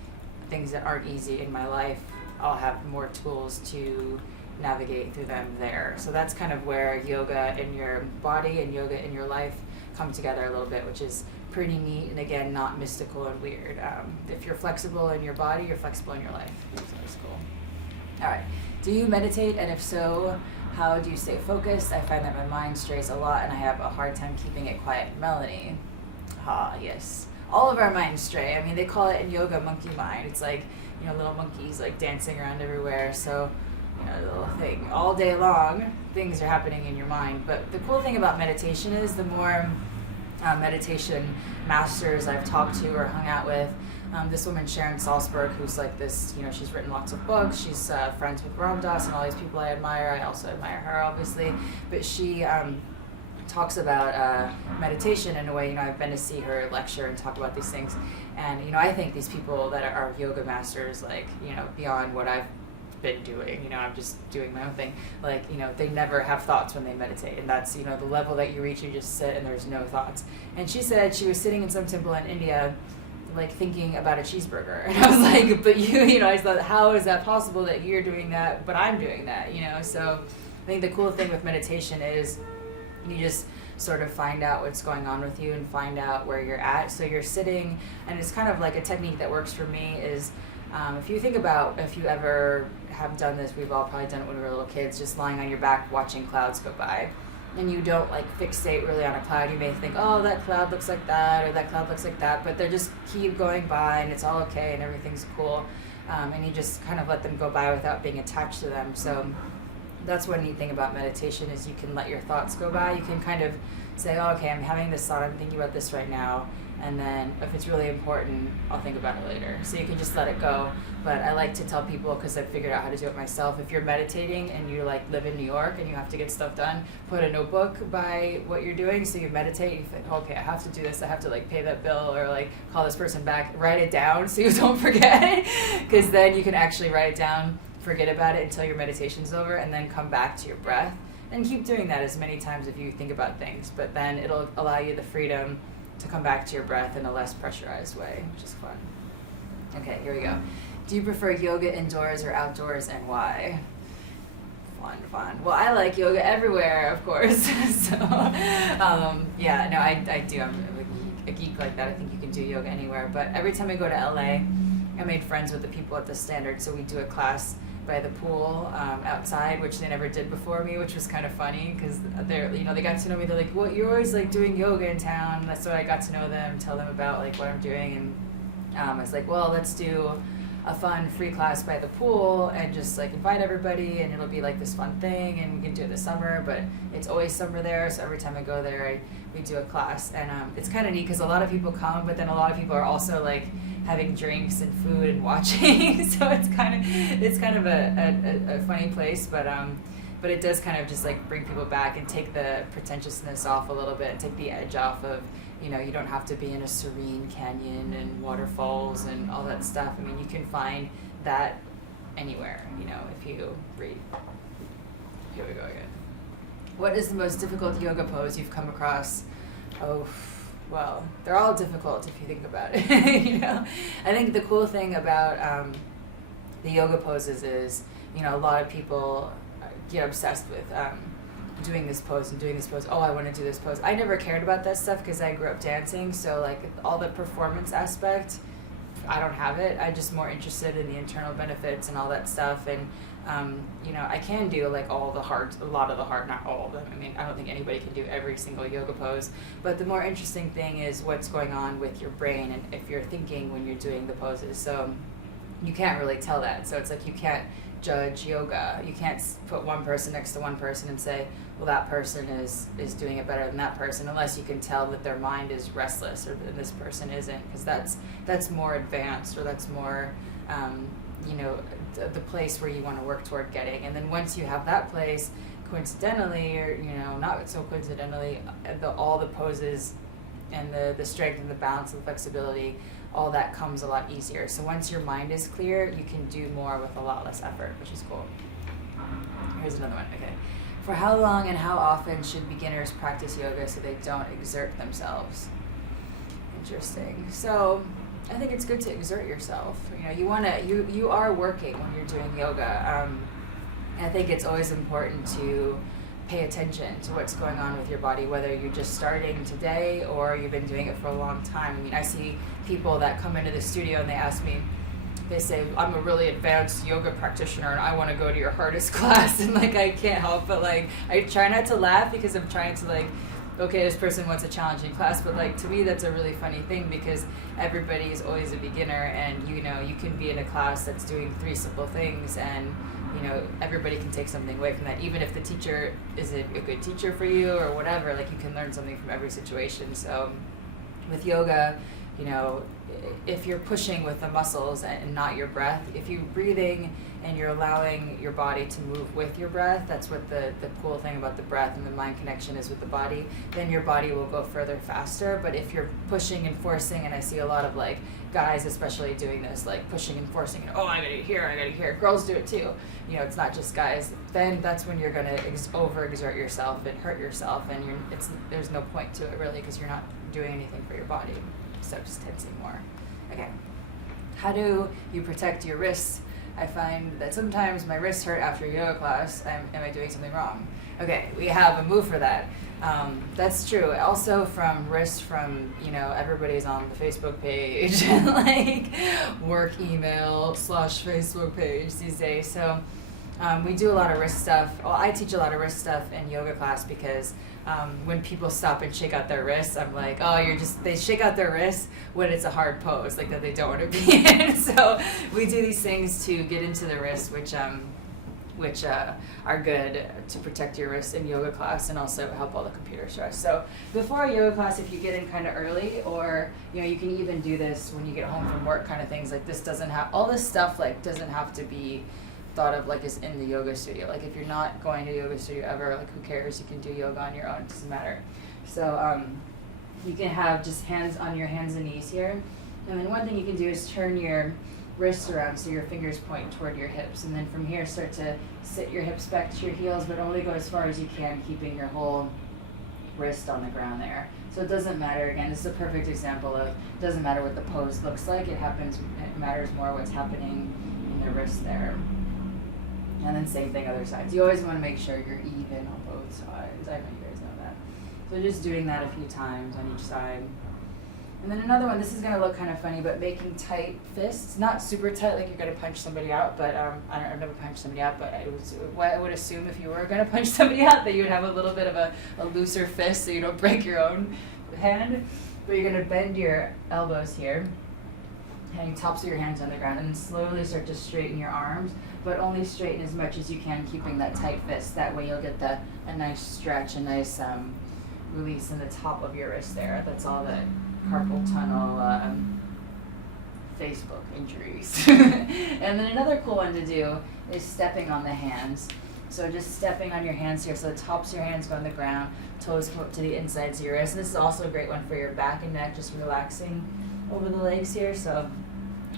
things that aren't easy in my life, I'll have more tools to navigate through them there. So that's kind of where yoga in your body and yoga in your life come together a little bit, which is pretty neat, and again, not mystical and weird. If you're flexible in your body, you're flexible in your life. So that's cool. All right. Do you meditate? And if so, how do you stay focused? I find that my mind strays a lot and I have a hard time keeping it quiet. Melanie. Yes. All of our minds stray. I mean, they call it in yoga monkey mind. It's like, little monkeys like dancing around everywhere. So, the little thing. All day long, things are happening in your mind. But the cool thing about meditation is the more meditation masters I've talked to or hung out with, this woman Sharon Salzberg, who's like this, she's written lots of books, she's friends with Ram Dass and all these people I admire. I also admire her, obviously, but she talks about meditation in a way. I've been to see her lecture and talk about these things, and I think these people that are yoga masters, like, beyond what I've been doing, I'm just doing my own thing, like, they never have thoughts when they meditate, and that's, the level that you reach, you just sit and there's no thoughts. And she said she was sitting in some temple in India, like, thinking about a cheeseburger, and I was like, but I thought, how is that possible that you're doing that but I'm doing that? So I think the cool thing with meditation is you just sort of find out what's going on with you and find out where you're at. So you're sitting, and it's kind of like a technique that works for me is, if you think about, if you ever have done this, we've all probably done it when we were little kids, just lying on your back watching clouds go by. And you don't like fixate really on a cloud. You may think, oh, that cloud looks like that, or that cloud looks like that, but they just keep going by and it's all okay and everything's cool. And you just kind of let them go by without being attached to them. So that's one neat thing about meditation is you can let your thoughts go by. You can kind of say, oh, okay, I'm having this thought, I'm thinking about this right now. And then if it's really important, I'll think about it later. So you can just let it go. But I like to tell people, because I've figured out how to do it myself, if you're meditating and you like live in New York and you have to get stuff done, put a notebook by what you're doing. So you meditate, you think, okay, I have to do this, I have to like pay that bill or like call this person back, write it down so you don't forget. Because then you can actually write it down, forget about it until your meditation's over, and then come back to your breath. And keep doing that as many times if you think about things. But then it'll allow you the freedom to come back to your breath in a less pressurized way, which is fun. Okay, here we go. Do you prefer yoga indoors or outdoors, and why? Fun. Well, I like yoga everywhere, of course. So, I do. I'm a geek like that. I think you can do yoga anywhere. But every time I go to LA, I made friends with the people at the Standard, so we do a class by the pool outside, which they never did before me, which was kind of funny because they got to know me. They're like, well, you're always like doing yoga in town. That's so I got to know them, tell them about like what I'm doing, and I was like, well, let's do a fun free class by the pool and just like invite everybody, and it'll be like this fun thing, and we can do it this summer, but it's always summer there, so every time I go there we do a class, and it's kind of neat because a lot of people come, but then a lot of people are also like having drinks and food and watching. So it's kind of a funny place, but it does kind of just like bring people back and take the pretentiousness off a little bit, take the edge off of, you don't have to be in a serene canyon and waterfalls and all that stuff. I mean, you can find that anywhere, if you read. Here we go again. What is the most difficult yoga pose you've come across? Oh, well, they're all difficult if you think about it. I think the cool thing about the yoga poses is, a lot of people get obsessed with doing this pose and doing this pose. Oh, I want to do this pose. I never cared about that stuff because I grew up dancing, so like all the performance aspect, I don't have it. I'm just more interested in the internal benefits and all that stuff. And I can do like a lot of the hard, not all of them. I mean, I don't think anybody can do every single yoga pose, but the more interesting thing is what's going on with your brain and if you're thinking when you're doing the poses. So you can't really tell that. So it's like you can't judge yoga. You can't put one person next to one person and say, well, that person is doing it better than that person, unless you can tell that their mind is restless or that this person isn't, because that's more advanced, or that's more the place where you want to work toward getting. And then once you have that place, coincidentally or not so coincidentally, all the poses and the strength and the balance and the flexibility, all that comes a lot easier. So once your mind is clear, you can do more with a lot less effort, which is cool. Here's another one. Okay. For how long and how often should beginners practice yoga so they don't exert themselves? Interesting. So I think it's good to exert yourself. You are working when you're doing yoga. I think it's always important to pay attention to what's going on with your body, whether you're just starting today or you've been doing it for a long time. I mean, I see people that come into the studio and they ask me, they say, I'm a really advanced yoga practitioner and I want to go to your hardest class, and like I can't help but like I try not to laugh because I'm trying to like, okay, this person wants a challenging class, but like to me that's a really funny thing because everybody is always a beginner, and you know you can be in a class that's doing 3 simple things, and you know everybody can take something away from that, even if the teacher isn't a good teacher for you or whatever. Like you can learn something from every situation. So with yoga, you know, if you're pushing with the muscles and not your breath, if you're breathing and you're allowing your body to move with your breath, that's what the cool thing about the breath and the mind connection is with the body, then your body will go further faster. But if you're pushing and forcing, and I see a lot of like guys especially doing this, like pushing and forcing, and, oh, I gotta get here, girls do it too, you know, it's not just guys, then that's when you're gonna overexert yourself and hurt yourself, and there's no point to it really, because you're not doing anything for your body. So just tensing more. Okay. How do you protect your wrists? I find that sometimes my wrists hurt after a yoga class. Am I doing something wrong? Okay, we have a move for that. That's true. Also from wrists from, you know, everybody's on the Facebook page and like work email / Facebook page these days. So we do a lot of wrist stuff. Well, I teach a lot of wrist stuff in yoga class because when people stop and shake out their wrists, I'm like, oh, they shake out their wrists when it's a hard pose, like that they don't want to be in. So we do these things to get into the wrists, which are good to protect your wrists in yoga class and also help all the computer stress. So before a yoga class, if you get in kind of early, or you know, you can even do this when you get home from work, kind of things. Like this doesn't have all this stuff. Like doesn't have to be thought of like is in the yoga studio. Like if you're not going to yoga studio ever, like who cares? You can do yoga on your own. It doesn't matter. So you can have just hands on your hands and knees here, and then one thing you can do is turn your wrists around so your fingers point toward your hips, and then from here start to sit your hips back to your heels, but only go as far as you can, keeping your whole wrist on the ground there. So it doesn't matter. Again, this is a perfect example of it doesn't matter what the pose looks like. It matters more what's happening in the wrist there. And then same thing other sides. You always want to make sure you're even on both sides. I know you guys know that. So just doing that a few times on each side. And then another one, this is going to look kind of funny, but making tight fists. Not super tight like you're going to punch somebody out, but I've never punched somebody out, but I would assume if you were going to punch somebody out that you would have a little bit of a looser fist so you don't break your own hand. But you're going to bend your elbows here, and tops of your hands on the ground, and then slowly start to straighten your arms, but only straighten as much as you can, keeping that tight fist. That way you'll get a nice stretch, a nice release in the top of your wrist there. That's all the carpal tunnel Facebook injuries. And then another cool one to do is stepping on the hands. So just stepping on your hands here, so the tops of your hands go on the ground, toes come up to the insides of your wrist. And this is also a great one for your back and neck, just relaxing over the legs here. So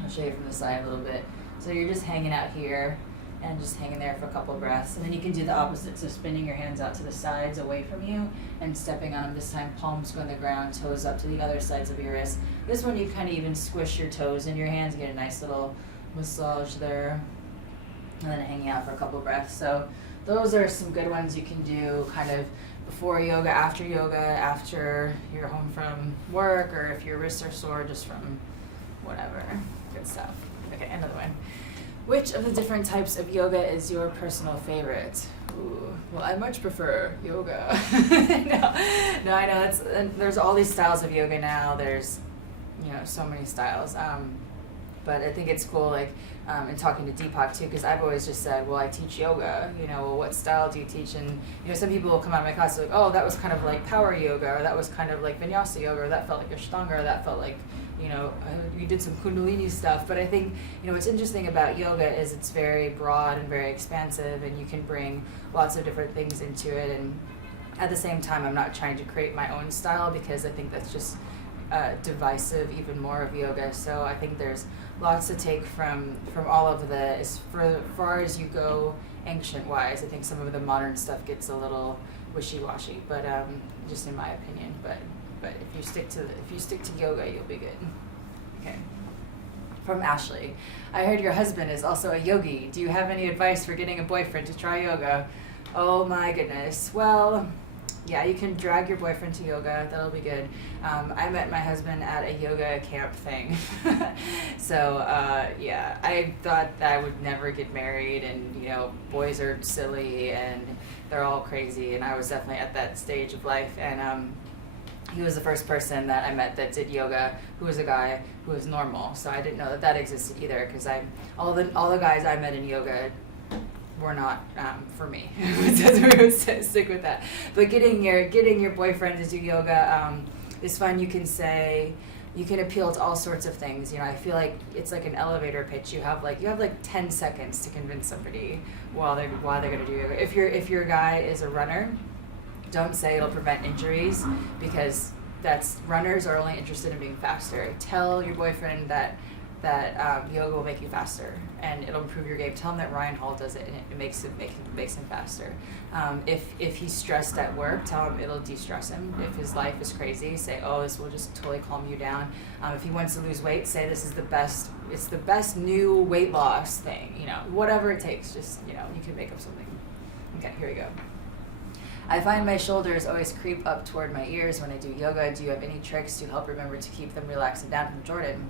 I'll show you from the side a little bit. So you're just hanging out here and just hanging there for a couple breaths. And then you can do the opposite, so spinning your hands out to the sides away from you and stepping on them this time, palms go on the ground, toes up to the other sides of your wrist. This one you kind of even squish your toes in your hands, get a nice little massage there, and then hanging out for a couple breaths. So those are some good ones you can do kind of before yoga, after you're home from work, or if your wrists are sore just from whatever. Good stuff. Okay, another one. Which of the different types of yoga is your personal favorite? Ooh, well, I much prefer yoga. No, I know there's all these styles of yoga now. There's, so many styles. But I think it's cool, like, in talking to Deepak too, because I've always just said, well, I teach yoga, well, what style do you teach? And, some people will come out of my class like, oh, that was kind of like power yoga, or that was kind of like vinyasa yoga, or that felt like Ashtanga, or that felt like, you did some Kundalini stuff. But I think, what's interesting about yoga is it's very broad and very expansive, and you can bring lots of different things into it. And at the same time, I'm not trying to create my own style, because I think that's just divisive even more of yoga. So I think there's lots to take from all of the, as far as you go ancient wise. I think some of the modern stuff gets a little wishy-washy, but just in my opinion. But if you stick to yoga, you'll be good. Okay. From Ashley, I heard your husband is also a yogi. Do you have any advice for getting a boyfriend to try yoga? Oh my goodness. Well, yeah, you can drag your boyfriend to yoga. That'll be good. I met my husband at a yoga camp thing. So, yeah, I thought that I would never get married, and, you know, boys are silly and they're all crazy. And I was definitely at that stage of life. And he was the first person that I met that did yoga who was a guy who was normal. So I didn't know that that existed either, because all the guys I met in yoga were not for me. We would stick with that. But getting your boyfriend to do yoga is fun. You can appeal to all sorts of things. You know, I feel like it's like an elevator pitch. You have like 10 seconds to convince somebody while they're gonna do yoga. If your guy is a runner, don't say it'll prevent injuries, because runners are only interested in being faster. Tell your boyfriend that yoga will make you faster and it'll improve your game. Tell him that Ryan Hall does it and it makes him faster. If he's stressed at work, tell him it'll de-stress him. If his life is crazy, say, oh, this will just totally calm you down. If he wants to lose weight, say this is it's the best new weight loss thing. You know, whatever it takes, just, you know, you can make up something. Okay, here we go. I find my shoulders always creep up toward my ears when I do yoga. Do you have any tricks to help remember to keep them relaxed and down? From Jordan.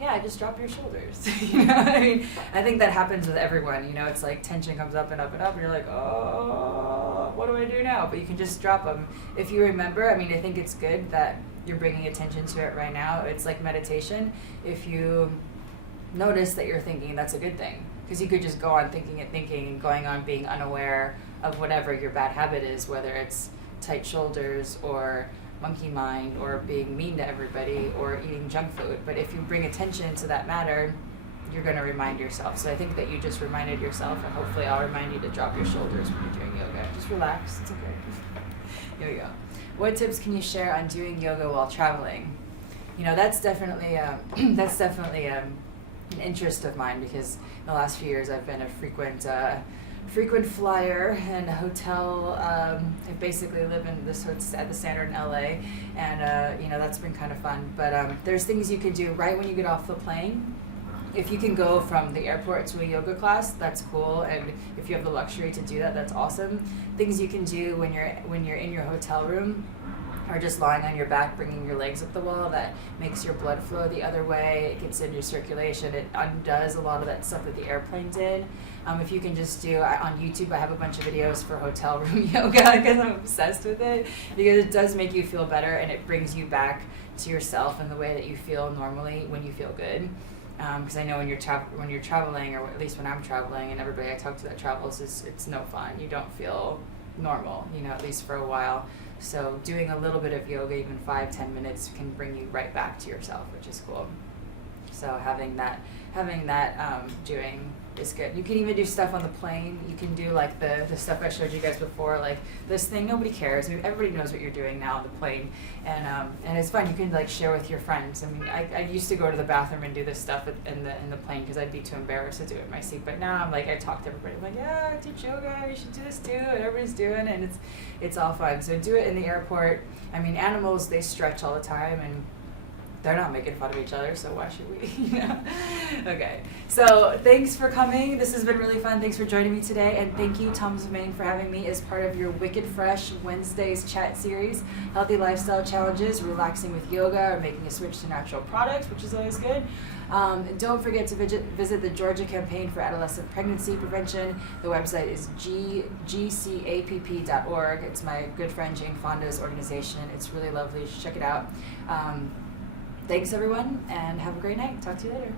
Yeah, just drop your shoulders. You know what I mean? I think that happens with everyone. You know, it's like tension comes up and up and up, and you're like, oh, what do I do now? But you can just drop them. If you remember, I mean, I think it's good that you're bringing attention to it right now. It's like meditation. If you notice that you're thinking, that's a good thing. Because you could just go on thinking and going on being unaware of whatever your bad habit is, whether it's tight shoulders or monkey mind or being mean to everybody or eating junk food. But if you bring attention to that matter, you're going to remind yourself. So I think that you just reminded yourself, and hopefully I'll remind you to drop your shoulders when you're doing yoga. Just relax. It's okay. Here we go. What tips can you share on doing yoga while traveling? You know, that's definitely an interest of mine, because in the last few years I've been a frequent flyer and a hotel. I basically live in at the Standard in LA, and you know, that's been kind of fun. But there's things you can do right when you get off the plane. If you can go from the airport to a yoga class, that's cool, and if you have the luxury to do that, that's awesome. Things you can do when you're in your hotel room, or just lying on your back, bringing your legs up the wall, that makes your blood flow the other way. It gets into your circulation. It undoes a lot of that stuff that the airplane did. If you can just do, on YouTube, I have a bunch of videos for hotel room yoga, because I'm obsessed with it, because it does make you feel better, and it brings you back to yourself in the way that you feel normally when you feel good. Because I know when you're traveling, or at least when I'm traveling, and everybody I talk to that travels, it's no fun. You don't feel normal, you know, at least for a while. So doing a little bit of yoga, even 5-10 minutes, can bring you right back to yourself, which is cool. So having that doing is good. You can even do stuff on the plane. You can do like the stuff I showed you guys before, like this thing. Nobody cares. I mean, everybody knows what you're doing now on the plane, and it's fun. You can like share with your friends. I mean, I used to go to the bathroom and do this stuff in the plane, because I'd be too embarrassed to do it in my seat. But now I'm like, I talk to everybody. I'm like, yeah, I teach yoga. You should do this too, and everybody's doing it, and it's all fun. So do it in the airport. I mean, animals, they stretch all the time, and they're not making fun of each other, so why should we? You know? Okay, so thanks for coming. This has been really fun. Thanks for joining me today, and thank you, Toms of Maine, for having me as part of your Wicked Fresh Wednesdays chat series. Healthy lifestyle challenges, relaxing with yoga, or making a switch to natural products, which is always good. Don't forget to visit the Georgia Campaign for Adolescent Pregnancy Prevention. The website is gcapp.org. It's my good friend Jane Fonda's organization. It's really lovely. You should check it out. Thanks, everyone, and have a great night. Talk to you later.